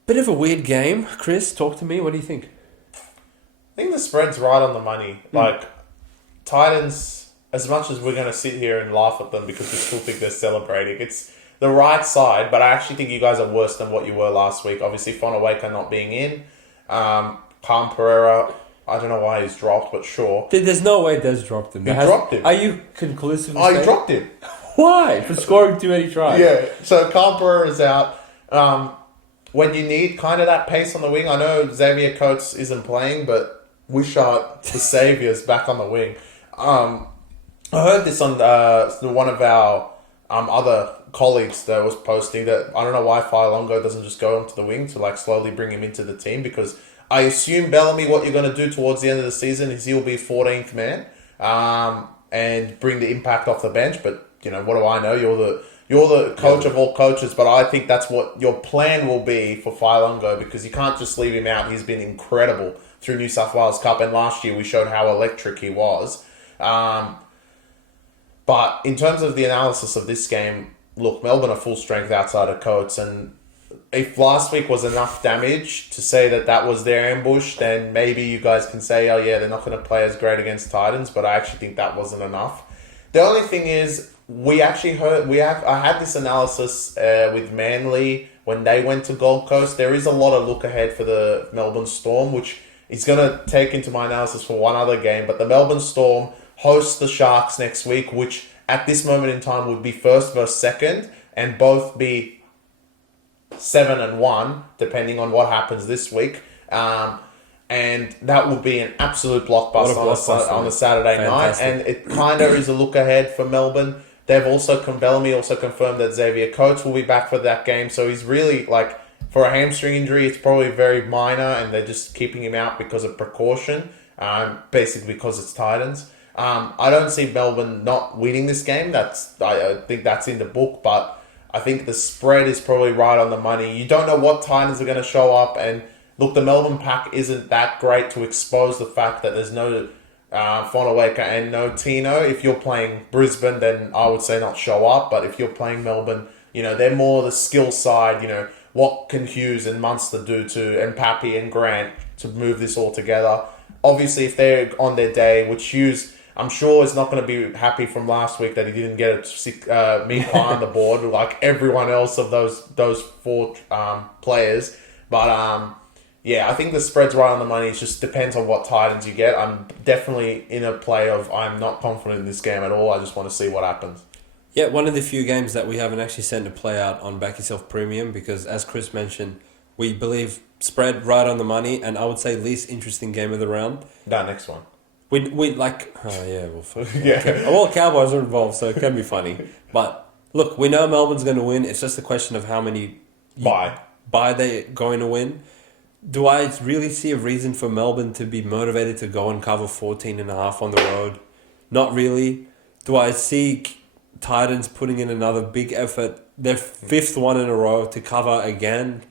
bit of a weird game. Chris, talk to me. What do you think? I think the spread's right on the money. Like, Titans, as much as we're going to sit here and laugh at them because we still think they're celebrating, it's the right side, but I actually think you guys are worse than what you were last week. Obviously, Fonaweka not being in. Palm Pereira, I don't know why he's dropped, but sure. There's no way Des dropped him. Dropped him. Are you conclusively saying? I dropped him. Why? For scoring too many tries. Yeah, so Palm Pereira's out. When you need kind of that pace on the wing, I know Xavier Coates isn't playing, but Wishart, the saviour's back on the wing. I heard this on one of our other colleagues that was posting that I don't know why Failongo doesn't just go onto the wing to like slowly bring him into the team, because I assume Bellamy, what you're going to do towards the end of the season is he'll be 14th man and bring the impact off the bench. But, you know, what do I know? You're the coach of all coaches, but I think that's what your plan will be for Failongo, because you can't just leave him out. He's been incredible through New South Wales Cup, and last year we showed how electric he was. But in terms of the analysis of this game, look, Melbourne are full strength outside of Coates, and if last week was enough damage to say that was their ambush, then maybe you guys can say, oh yeah, they're not going to play as great against Titans, but I actually think that wasn't enough. The only thing is, I had this analysis with Manly when they went to Gold Coast. There is a lot of look ahead for the Melbourne Storm, which is going to take into my analysis for one other game, but the Melbourne Storm hosts the Sharks next week, which at this moment in time would be first versus second, and both be 7-1, depending on what happens this week. And that would be an absolute blockbuster on a Saturday night. And it kind of is a look ahead for Melbourne. Bellamy also confirmed that Xavier Coates will be back for that game. So he's really, for a hamstring injury, it's probably very minor, and they're just keeping him out because of precaution. basically because it's Titans. I don't see Melbourne not winning this game. I think that's in the book, but I think the spread is probably right on the money. You don't know what Titans are going to show up, and look, the Melbourne pack isn't that great to expose the fact that there's no Fonaweka and no Tino. If you're playing Brisbane, then I would say not show up, but if you're playing Melbourne, they're more the skill side, what can Hughes and Munster do and Pappy and Grant to move this all together. Obviously, if they're on their day, which Hughes, I'm sure, is not going to be happy from last week that he didn't get a meat pie on the board like everyone else of those four players. But I think the spread's right on the money. It just depends on what Titans you get. I'm definitely in a play of I'm not confident in this game at all. I just want to see what happens. Yeah, one of the few games that we haven't actually sent a play out on BackYourself Premium because, as Chris mentioned, we believe spread right on the money, and I would say least interesting game of the round. That next one. We like... Oh, yeah, well, yeah. Well, Cowboys are involved, so it can be funny. But, look, we know Melbourne's going to win. It's just a question of how many... Bye they're going to win. Do I really see a reason for Melbourne to be motivated to go and cover 14.5 on the road? Not really. Do I see Titans putting in another big effort, their fifth one in a row to cover again,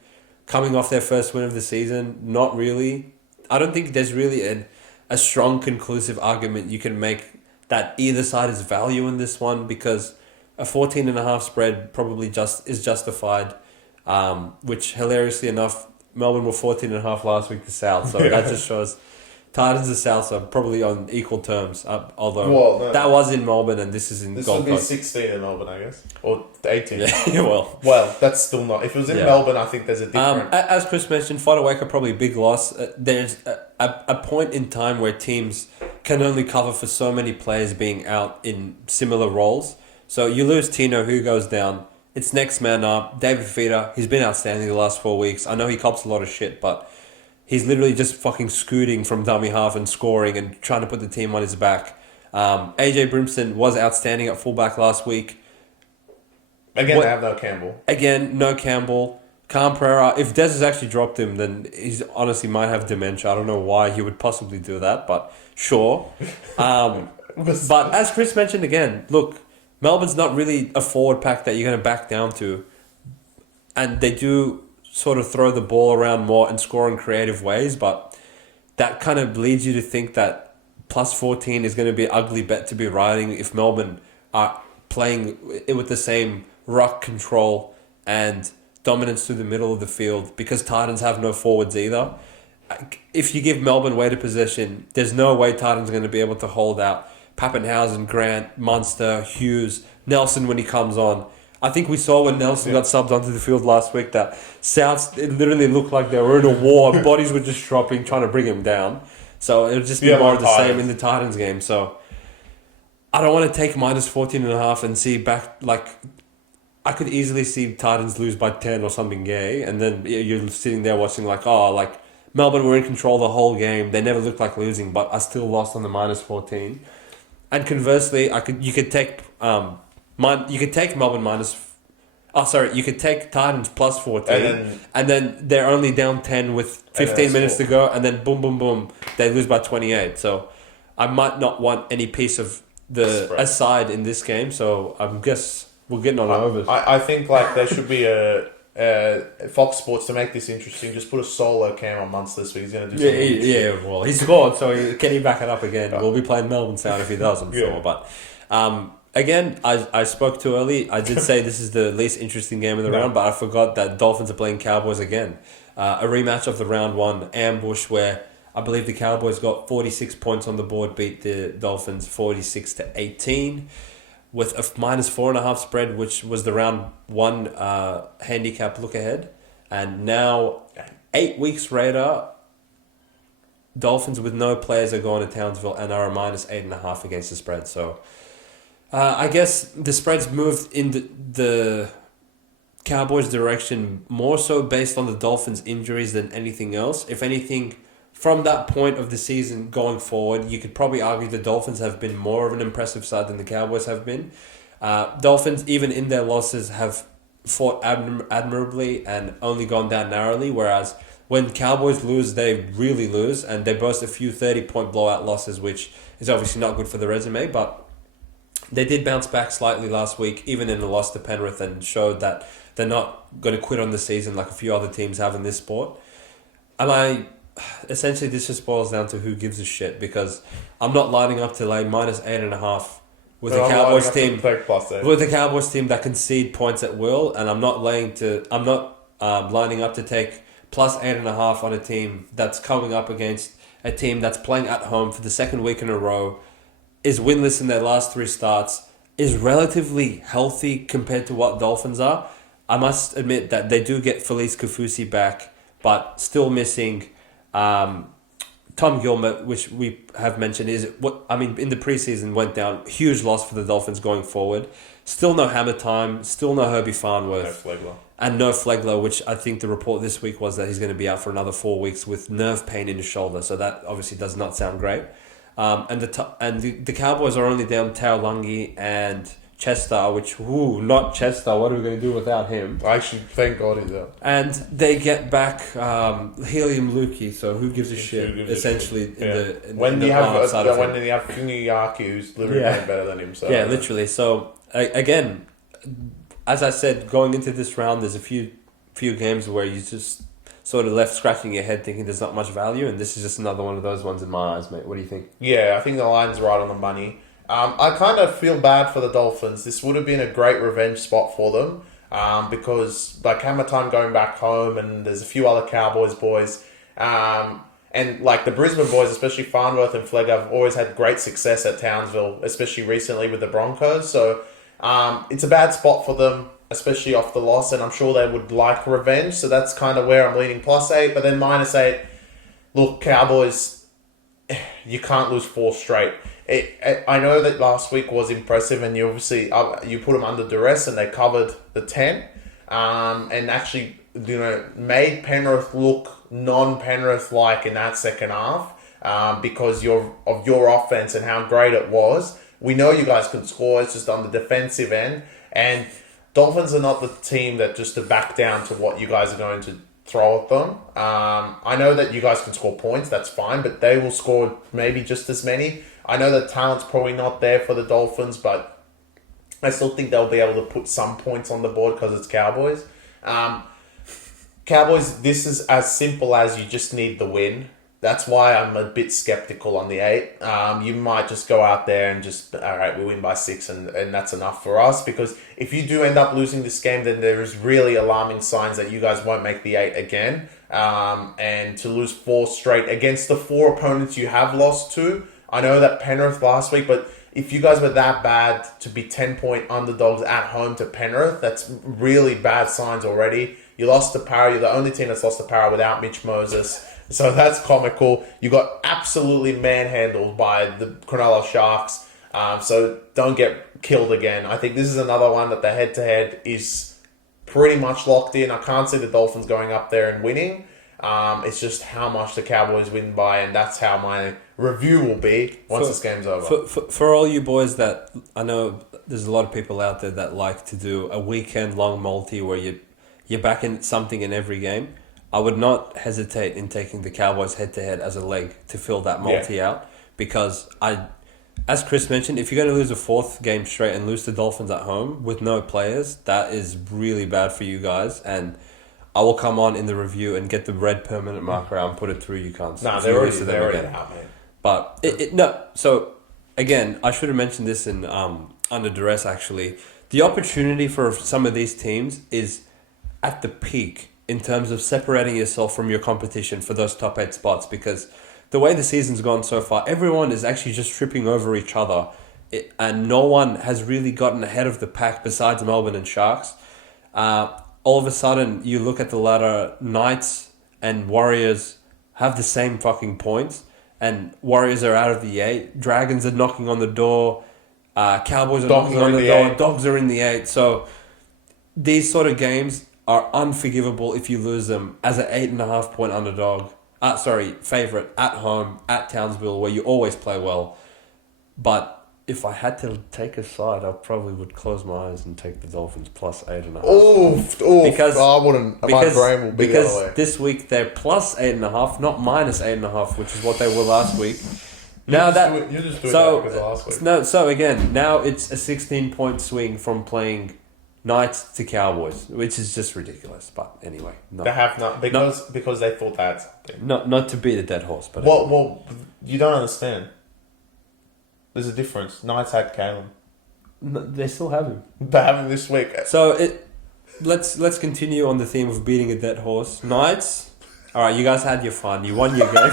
coming off their first win of the season? Not really. I don't think there's really a strong conclusive argument you can make that either side is value in this one because a 14.5 spread probably is justified, which hilariously enough, Melbourne were 14.5 last week to South, so that just shows Titans and South are probably on equal terms, although that was in Melbourne and this is in Gold Coast. This would be 16 in Melbourne, I guess, or 18. Yeah, well, that's still not. If it was in Melbourne, I think there's a different. As Chris mentioned, Fonaweka probably a big loss. There's a point in time where teams can only cover for so many players being out in similar roles. So you lose Tino, who goes down. It's next man up. David Fifita, he's been outstanding the last 4 weeks. I know he cops a lot of shit, but he's literally just fucking scooting from dummy half and scoring and trying to put the team on his back. AJ Brimson was outstanding at fullback last week. Again, they have no Campbell. Again, no Campbell. Cam Pereira, if Des has actually dropped him, then he honestly might have dementia. I don't know why he would possibly do that, but sure. But as Chris mentioned again, look, Melbourne's not really a forward pack that you're going to back down to. And they do sort of throw the ball around more and score in creative ways, but that kind of leads you to think that plus 14 is going to be an ugly bet to be riding if Melbourne are playing it with the same ruck control and dominance through the middle of the field because Titans have no forwards either. If you give Melbourne weight of possession, there's no way Titans are going to be able to hold out Pappenhausen, Grant, Munster, Hughes, Nelson when he comes on. I think we saw when Nelson got subbed onto the field last week that Souths, it literally looked like they were in a war. Bodies were just dropping, trying to bring him down. So it would just be more of the same in the Titans game. So I don't want to take minus 14.5 and see back, like, I could easily see Titans lose by 10 or something gay. And then you're sitting there watching Melbourne were in control the whole game. They never looked like losing, but I still lost on the minus 14. And conversely, you could take Melbourne you could take Titans plus 14, and then they're only down 10 with 15 minutes to go, and then boom, boom, boom, they lose by 28. So I might not want any piece of the aside in this game. So I guess we're getting on overs. I think there should be a Fox Sports to make this interesting. Just put a solo cam on Munster this week. He's going to do something. Well, he scored, so can he back it up again? We'll be playing Melbourne Sound if he does, I'm sure. But again, I spoke too early. I did say this is the least interesting game of the round, but I forgot that Dolphins are playing Cowboys again. A rematch of the round one ambush where I believe the Cowboys got 46 points on the board, beat the Dolphins 46-18. With a minus 4.5 spread, which was the round one handicap look ahead. And now, 8 weeks later, Dolphins with no players are going to Townsville and are a minus 8.5 against the spread. So, I guess the spread's moved in the Cowboys' direction more so based on the Dolphins' injuries than anything else. If anything, from that point of the season going forward, you could probably argue the Dolphins have been more of an impressive side than the Cowboys have been. Dolphins, even in their losses, have fought admirably and only gone down narrowly, whereas when Cowboys lose, they really lose, and they boast a few 30-point blowout losses, which is obviously not good for the resume, but they did bounce back slightly last week, even in the loss to Penrith, and showed that they're not going to quit on the season like a few other teams have in this sport. Essentially, this just boils down to who gives a shit, because I'm not lining up to lay -8.5 with a Cowboys team that concede points at will, and I'm not lining up to take +8.5 on a team that's coming up against a team that's playing at home for the second week in a row, is winless in their last 3 starts, is relatively healthy compared to what Dolphins are. I must admit that they do get Felice Kafusi back, but still missing Tom Gilmer, which we have mentioned, in the preseason went down. Huge loss for the Dolphins going forward. Still no Hammer Time, still no Herbie Farnworth. And no Flegler, which I think the report this week was that he's going to be out for another 4 weeks with nerve pain in his shoulder. So that obviously does not sound great. And the Cowboys are only down Taulagi and Chester, not Chester. What are we going to do without him? Actually, thank God he's out. And they get back Helium Lukey, so who gives a shit? Essentially, when you have Funiaki, who's literally playing better than him. So yeah, literally. So again, as I said, going into this round, there's a few games where you just sort of left scratching your head thinking there's not much value, and this is just another one of those ones in my eyes, mate. What do you think? Yeah, I think the line's right on the money. I kind of feel bad for the Dolphins. This would have been a great revenge spot for them, because like Hammer Time going back home, and there's a few other Cowboys boys, and like the Brisbane boys, especially Farnworth and Flegg, have always had great success at Townsville, especially recently with the Broncos. So it's a bad spot for them, especially off the loss, and I'm sure they would like revenge. So that's kind of where I'm leaning +8, but then -8. Look, Cowboys, you can't lose 4 straight. I know that last week was impressive, and you obviously you put them under duress, and they covered the 10, and actually made Penrith look non-Penrith like in that second half, because of your offense and how great it was. We know you guys can score. It's just on the defensive end, and Dolphins are not the team that just to back down to what you guys are going to throw at them. I know that you guys can score points. That's fine, but they will score maybe just as many. I know that talent's probably not there for the Dolphins, but I still think they'll be able to put some points on the board because it's Cowboys. Cowboys, this is as simple as you just need the win. That's why I'm a bit skeptical on the 8. You might just go out there and just, all right, we win by 6 and that's enough for us. Because if you do end up losing this game, then there is really alarming signs that you guys won't make the 8 again. And to lose 4 straight against the 4 opponents you have lost to. I know that Penrith last week, but if you guys were that bad to be 10-point underdogs at home to Penrith, that's really bad signs already. You lost to Para. You're the only team that's lost to Para without Mitch Moses. So that's comical. You got absolutely manhandled by the Cronulla Sharks. So don't get killed again. I think this is another one that the head-to-head is pretty much locked in. I can't see the Dolphins going up there and winning. It's just how much the Cowboys win by, and that's how my review will be once this game's over. For all you boys that, I know there's a lot of people out there that like to do a weekend-long multi where you're backing something in every game. I would not hesitate in taking the Cowboys head-to-head as a leg to fill that multi out, because as Chris mentioned, if you're going to lose a 4th game straight and lose the Dolphins at home with no players, that is really bad for you guys, and I will come on in the review and get the red permanent marker out and put it through you cunts. No, they're already out, man. But so again, I should have mentioned this in under duress actually. The opportunity for some of these teams is at the peak in terms of separating yourself from your competition for those top 8 spots, because the way the season's gone so far, everyone is actually just tripping over each other, and no one has really gotten ahead of the pack besides Melbourne and Sharks. All of a sudden, you look at the ladder, Knights and Warriors have the same fucking points, and Warriors are out of the 8. Dragons are knocking on the door. Cowboys are knocking on the door. Dogs are in the 8. So these sort of games are unforgivable if you lose them as an 8.5 point underdog. Favourite at home at Townsville, where you always play well. But If I had to take a side, I probably would close my eyes and take the Dolphins plus 8.5. Because I wouldn't. My brain will be the other way. Because this week they're plus 8.5, not minus 8.5, which is what they were last week. You just do it because of last week. No, so again, now it's a 16-point swing from playing Knights to Cowboys, which is just ridiculous. But anyway, they have not because they thought they had something. Not to beat a dead horse, but well, you don't understand. There's a difference. Knights had Kalen. No, they still have him. They have him this week. So let's continue on the theme of beating a dead horse. Knights, all right, you guys had your fun. You won your game.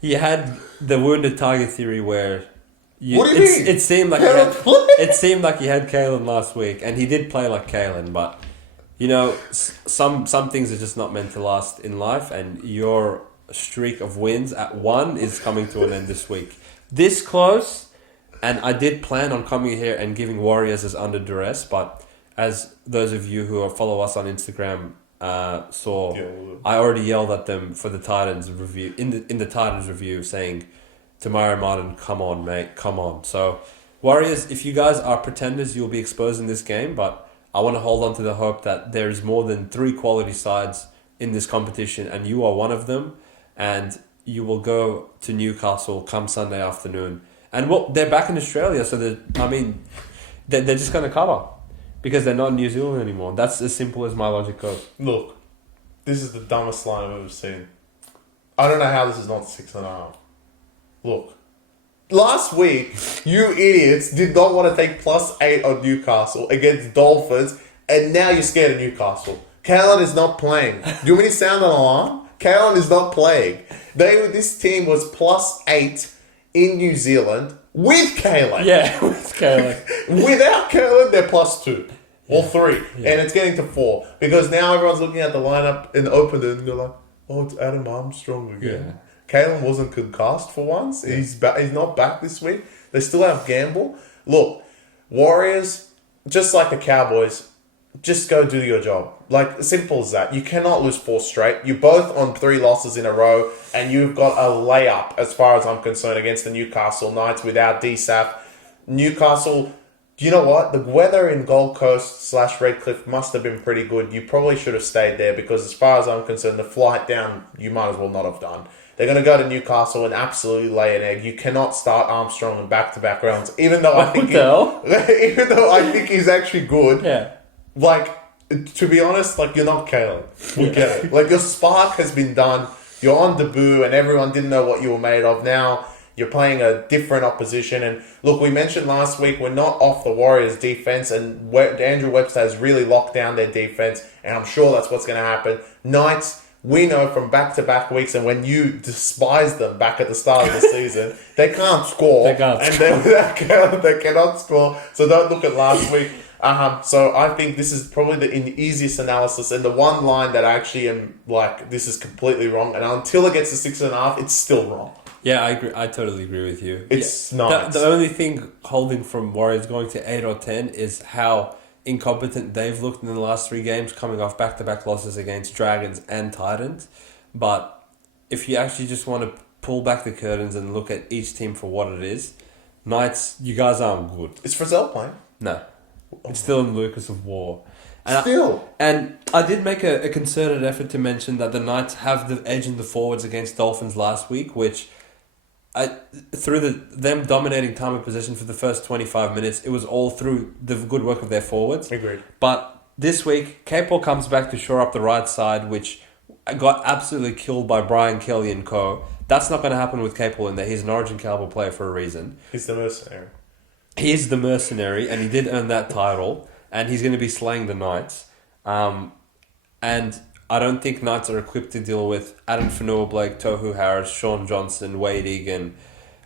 You had the wounded tiger theory where what do you mean? It seemed like you had Kalen last week, and he did play like Kalen, but you know some things are just not meant to last in life, and your streak of wins at 1 is coming to an end this week. This close, and I did plan on coming here and giving Warriors as under duress, but as those of you who follow us on Instagram saw, I already yelled at them for the Titans review in the Titans review, saying, "Tamara Martin, come on, mate, come on." So, Warriors, if you guys are pretenders, you'll be exposed in this game, but I want to hold on to the hope that there is more than 3 quality sides in this competition, and you are one of them, and you will go to Newcastle come Sunday afternoon. And they're back in Australia, so they're just going to cover because they're not in New Zealand anymore. That's as simple as my logic goes. Look, this is the dumbest line I've ever seen. I don't know how this is not 6.5. Look, last week, you idiots did not want to take plus 8 on Newcastle against Dolphins, and now you're scared of Newcastle. Kalen is not playing. Do you want me to sound an alarm? Kalen is not playing. This team was plus 8 in New Zealand with Kalen. Yeah, with Kalen. Without Kalen, they're plus 2 or 3, and it's getting to 4 because now everyone's looking at the lineup and opened it and they're like, "Oh, it's Adam Armstrong again." Yeah. Kalen wasn't concussed for once. Yeah. He's not back this week. They still have Gamble. Look, Warriors, just like the Cowboys, just go do your job. Like, simple as that. You cannot lose 4 straight. You're both on 3 losses in a row, and you've got a layup, as far as I'm concerned, against the Newcastle Knights without DSAF. Newcastle, you know what? The weather in Gold Coast / Redcliffe must have been pretty good. You probably should have stayed there because, as far as I'm concerned, the flight down, you might as well not have done. They're going to go to Newcastle and absolutely lay an egg. You cannot start Armstrong in back-to-back rounds, even though I think he's actually good. Yeah. Like, to be honest, like, you're not Kalen. We get it. Like, your spark has been done. You're on debut, and everyone didn't know what you were made of. Now you're playing a different opposition. And look, we mentioned last week we're not off the Warriors' defense, and Andrew Webster has really locked down their defense, and I'm sure that's what's going to happen. Knights, we know from back-to-back weeks, and when you despise them back at the start of the season, they can't score. They can't. And they cannot score. So don't look at last week. So I think this is probably the easiest analysis, and the one line that I actually am like, this is completely wrong, and until it gets to 6.5, it's still wrong. Yeah, I agree. I totally agree with you. It's not. The only thing holding from Warriors going to 8 or 10 is how incompetent they've looked in the last 3 games, coming off back-to-back losses against Dragons and Titans. But if you actually just want to pull back the curtains and look at each team for what it is, Knights, you guys aren't good. Is Frizzell playing? No. It's still in Lucas of War. And still? And I did make a concerted effort to mention that the Knights have the edge in the forwards against Dolphins last week, which through them dominating time of possession for the first 25 minutes, it was all through the good work of their forwards. Agreed. But this week, Capel comes back to shore up the right side, which got absolutely killed by Brian Kelly and co. That's not going to happen with Capel in there. He's an Origin caliber player for a reason. He's the mercenary. He is the mercenary, and he did earn that title, and he's going to be slaying the Knights. And I don't think Knights are equipped to deal with Adam Fanua-Blake, Tohu Harris, Sean Johnson, Wade Egan.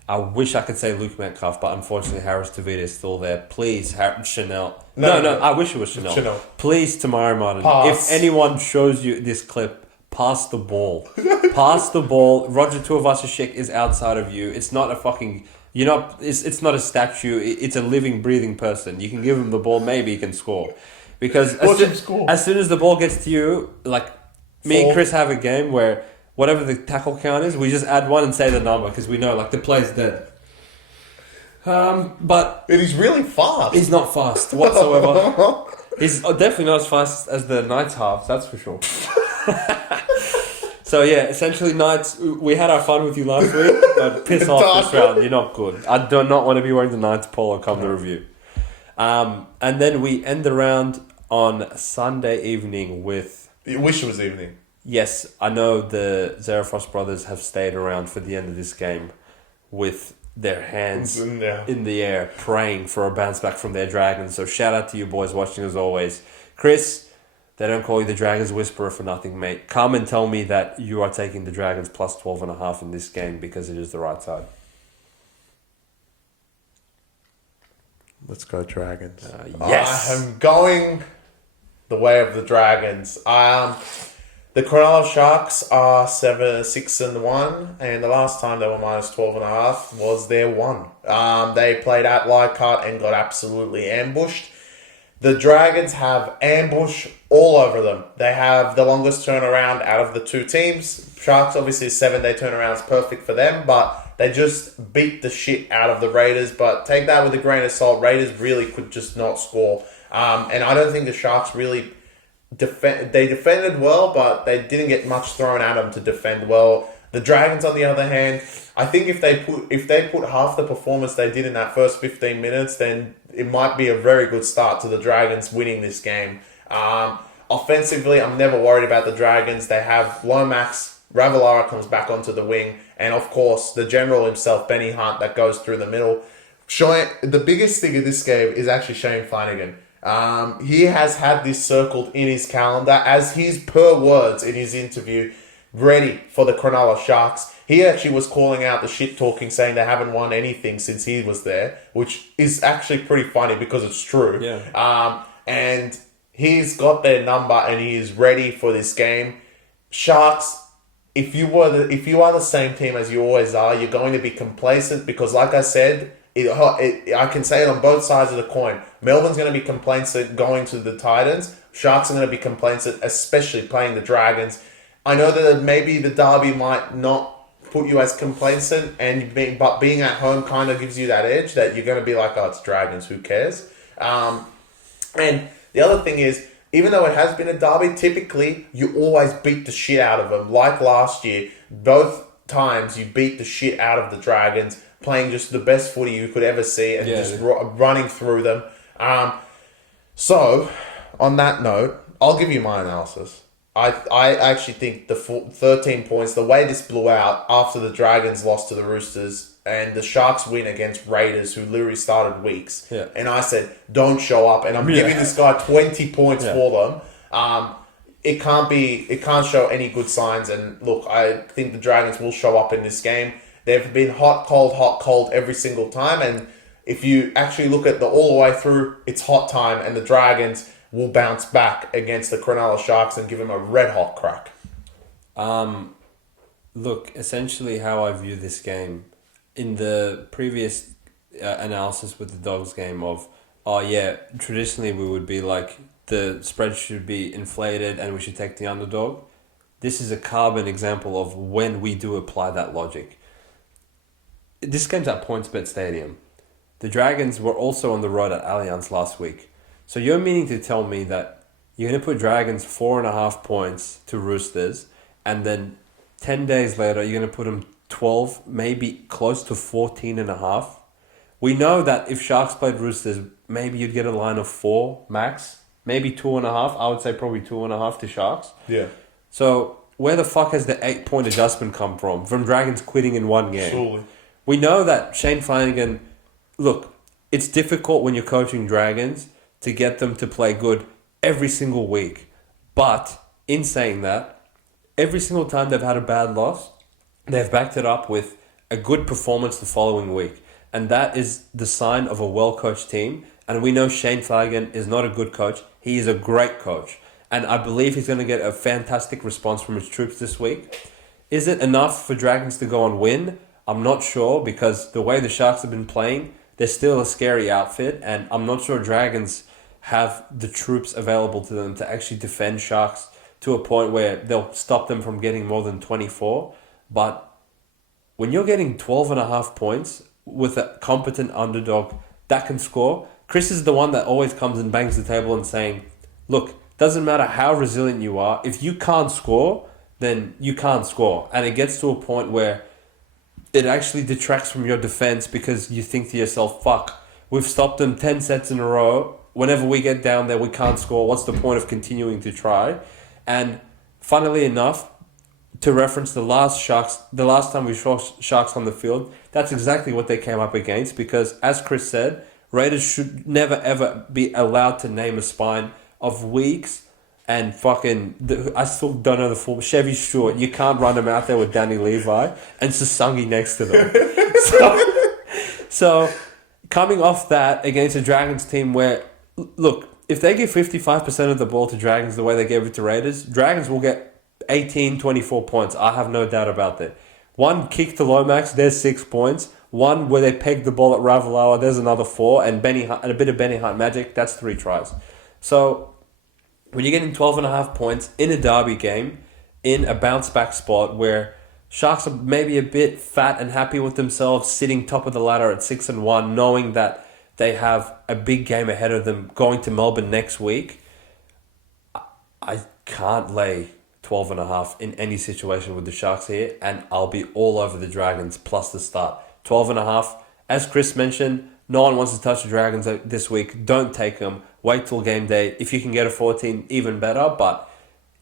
I wish I could say Luke Metcalf, but unfortunately Harris Tavita is still there. Please, Chanel. No, I wish it was Chanel. Please, Tamara Martin. Pass. If anyone shows you this clip, pass the ball. Pass the ball. Roger Tuivasa-Sheck is outside of you. It's not a fucking... It's not a statue. It's a living, breathing person. You can give him the ball. Maybe he can score. Because as soon as the ball gets to you, like me and Chris have a game where whatever the tackle count is, we just add 1 and say the number because we know like the play's dead. But It is really fast. he's not fast whatsoever. He's definitely not as fast as the Knights halves, that's for sure. So yeah, essentially Knights, we had our fun with you last week, but piss off this round, you're not good. I do not want to be wearing the Knights polo come the review. And then we end the round on Sunday evening with... You wish it was evening. Yes, I know the Zarafrost brothers have stayed around for the end of this game with their hands in the air, praying for a bounce back from their Dragons. So shout out to you boys watching as always. Chris... They don't call you the Dragons Whisperer for nothing, mate. Come and tell me that you are taking the Dragons plus 12.5 in this game because it is the right side. Let's go Dragons. Yes! I am going the way of the Dragons. The Cronulla Sharks are 6-1, and the last time they were minus 12.5 was their one. They played at Leichhardt and got absolutely ambushed. The Dragons have ambush all over them. They have the longest turnaround out of the two teams. Sharks, obviously, 7-day turnaround is perfect for them, but they just beat the shit out of the Raiders. But take that with a grain of salt. Raiders really could just not score. And I don't think the Sharks really they defended well, but they didn't get much thrown at them to defend well. The Dragons, on the other hand, I think if they put half the performance they did in that first 15 minutes, then it might be a very good start to the Dragons winning this game. Offensively, I'm never worried about the Dragons. They have Lomax, Ravalawa comes back onto the wing, and of course, the general himself, Benny Hunt, that goes through the middle. The biggest thing of this game is actually Shane Flanagan. He has had this circled in his calendar as his per words in his interview, ready for the Cronulla Sharks. He actually was calling out the shit talking, saying they haven't won anything since he was there, which is actually pretty funny because it's true. Yeah. And he's got their number and he is ready for this game. Sharks, if you are the same team as you always are, you're going to be complacent because, like I said, I can say it on both sides of the coin. Melbourne's going to be complacent going to the Titans. Sharks are going to be complacent, especially playing the Dragons. I know that maybe the derby might not put you as complacent, but being at home kind of gives you that edge that you're going to be like, oh, it's Dragons, who cares? And the other thing is, even though it has been a derby, typically you always beat the shit out of them. Like last year, both times you beat the shit out of the Dragons, playing just the best footy you could ever see and just running through them. So, on that note, I'll give you my analysis. I actually think the 13 points, the way this blew out after the Dragons lost to the Roosters and the Sharks win against Raiders, who literally started weeks. Yeah. And I said, don't show up. And I'm giving this guy 20 points for them. It can't show any good signs. And look, I think the Dragons will show up in this game. They've been hot, cold every single time. And if you actually look at all the way through, it's hot time and the Dragons will bounce back against the Cronulla Sharks and give them a red-hot crack. Look, essentially how I view this game, in the previous analysis with the Dogs game of, traditionally we would be like, the spread should be inflated and we should take the underdog. This is a carbon example of when we do apply that logic. This game's at PointsBet Stadium. The Dragons were also on the road at Allianz last week. So you're meaning to tell me that you're going to put Dragons 4.5 points to Roosters, and then 10 days later you're going to put them 12, maybe close to 14.5? We know that if Sharks played Roosters, maybe you'd get a line of 4 max, maybe 2.5. I would say probably 2.5 to Sharks. Yeah. So where the fuck has the 8-point adjustment come from? From Dragons quitting in one game? Surely. We know that Shane Flanagan, look, it's difficult when you're coaching Dragons to get them to play good every single week. But in saying that, every single time they've had a bad loss, they've backed it up with a good performance the following week. And that is the sign of a well-coached team. And we know Shane Flanagan is not a good coach. He is a great coach. And I believe he's going to get a fantastic response from his troops this week. Is it enough for Dragons to go and win? I'm not sure, because the way the Sharks have been playing, they're still a scary outfit. And I'm not sure Dragons have the troops available to them to actually defend Sharks to a point where they'll stop them from getting more than 24. But when you're getting 12.5 points with a competent underdog that can score. Chris is the one that always comes and bangs the table and saying, look, doesn't matter how resilient you are, if you can't score, then you can't score. And it gets to a point where it actually detracts from your defense because you think to yourself, fuck, we've stopped them 10 sets in a row. Whenever we get down there, we can't score. What's the point of continuing to try? And funnily enough, to reference the last time we saw Sharks on the field, that's exactly what they came up against because, as Chris said, Raiders should never ever be allowed to name a spine of Weeks and I still don't know the full Chevy Stewart. You can't run them out there with Danny Levi and Sasungi next to them. So coming off that against a Dragons team where, look, if they give 55% of the ball to Dragons the way they gave it to Raiders, Dragons will get 18, 24 points. I have no doubt about that. One kick to Lomax, there's 6 points. One where they pegged the ball at Ravalawa, there's another 4. And a bit of Benny Hunt magic, that's 3 tries. So when you're getting 12.5 points in a derby game, in a bounce back spot where Sharks are maybe a bit fat and happy with themselves, sitting top of the ladder at 6-1, knowing that they have a big game ahead of them going to Melbourne next week, I can't lay 12.5 in any situation with the Sharks here, and I'll be all over the Dragons plus the start. 12.5, as Chris mentioned, no one wants to touch the Dragons this week. Don't take them. Wait till game day. If you can get a 14, even better, but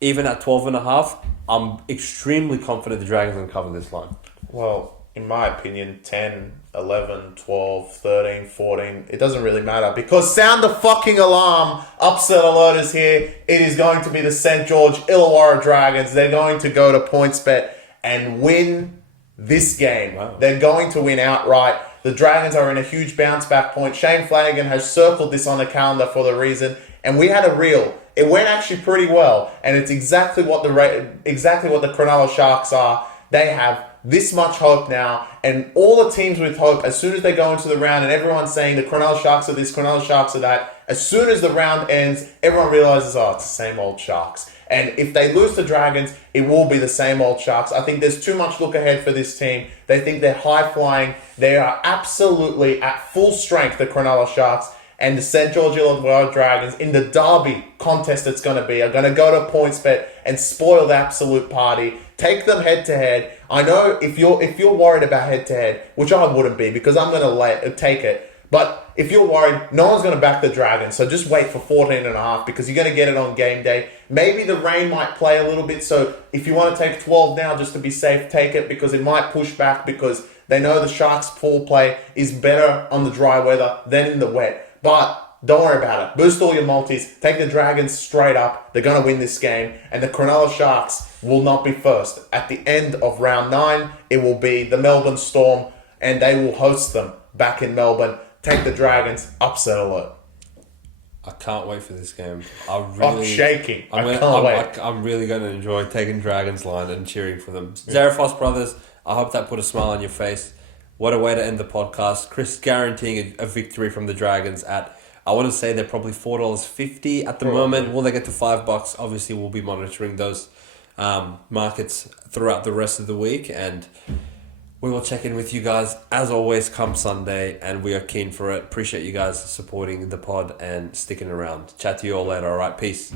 even at 12.5, I'm extremely confident the Dragons can cover this line. Well, in my opinion, 10, 11, 12, 13, 14, it doesn't really matter because sound the fucking alarm. Upset alert is here. It is going to be the St. George Illawarra Dragons. They're going to go to PointsBet and win this game. Wow. They're going to win outright. The Dragons are in a huge bounce back point. Shane Flanagan has circled this on the calendar for the reason, and we had a reel. It went actually pretty well, and it's exactly what the Cronulla Sharks are. They have this much hope now, and all the teams with hope, as soon as they go into the round and everyone's saying the Cronulla Sharks are this, Cronulla Sharks are that, as soon as the round ends, everyone realizes, it's the same old Sharks. And if they lose to Dragons, it will be the same old Sharks. I think there's too much look ahead for this team. They think they're high-flying. They are absolutely at full strength, the Cronulla Sharks. And the St. George Illawarra Dragons, in the derby contest it's going to be, are going to go to PointsBet and spoil the absolute party. Take them head-to-head. I know if you're worried about head-to-head, which I wouldn't be because I'm going to take it. But if you're worried, no one's going to back the Dragons. So just wait for 14.5 because you're going to get it on game day. Maybe the rain might play a little bit. So if you want to take 12 now just to be safe, take it because it might push back because they know the Sharks' full play is better on the dry weather than in the wet. But don't worry about it. Boost all your multis. Take the Dragons straight up. They're going to win this game. And the Cronulla Sharks will not be first. At the end of round 9, it will be the Melbourne Storm. And they will host them back in Melbourne. Take the Dragons. Upset alert. I can't wait for this game. I'm shaking. I can't wait. I'm really going to enjoy taking Dragons line and cheering for them. Zarafos brothers, I hope that put a smile on your face. What a way to end the podcast. Chris guaranteeing a victory from the Dragons at, I want to say they're probably $4.50 at the moment. Will they get to $5? Obviously, we'll be monitoring those markets throughout the rest of the week. And we will check in with you guys, as always, come Sunday. And we are keen for it. Appreciate you guys supporting the pod and sticking around. Chat to you all later. All right, peace.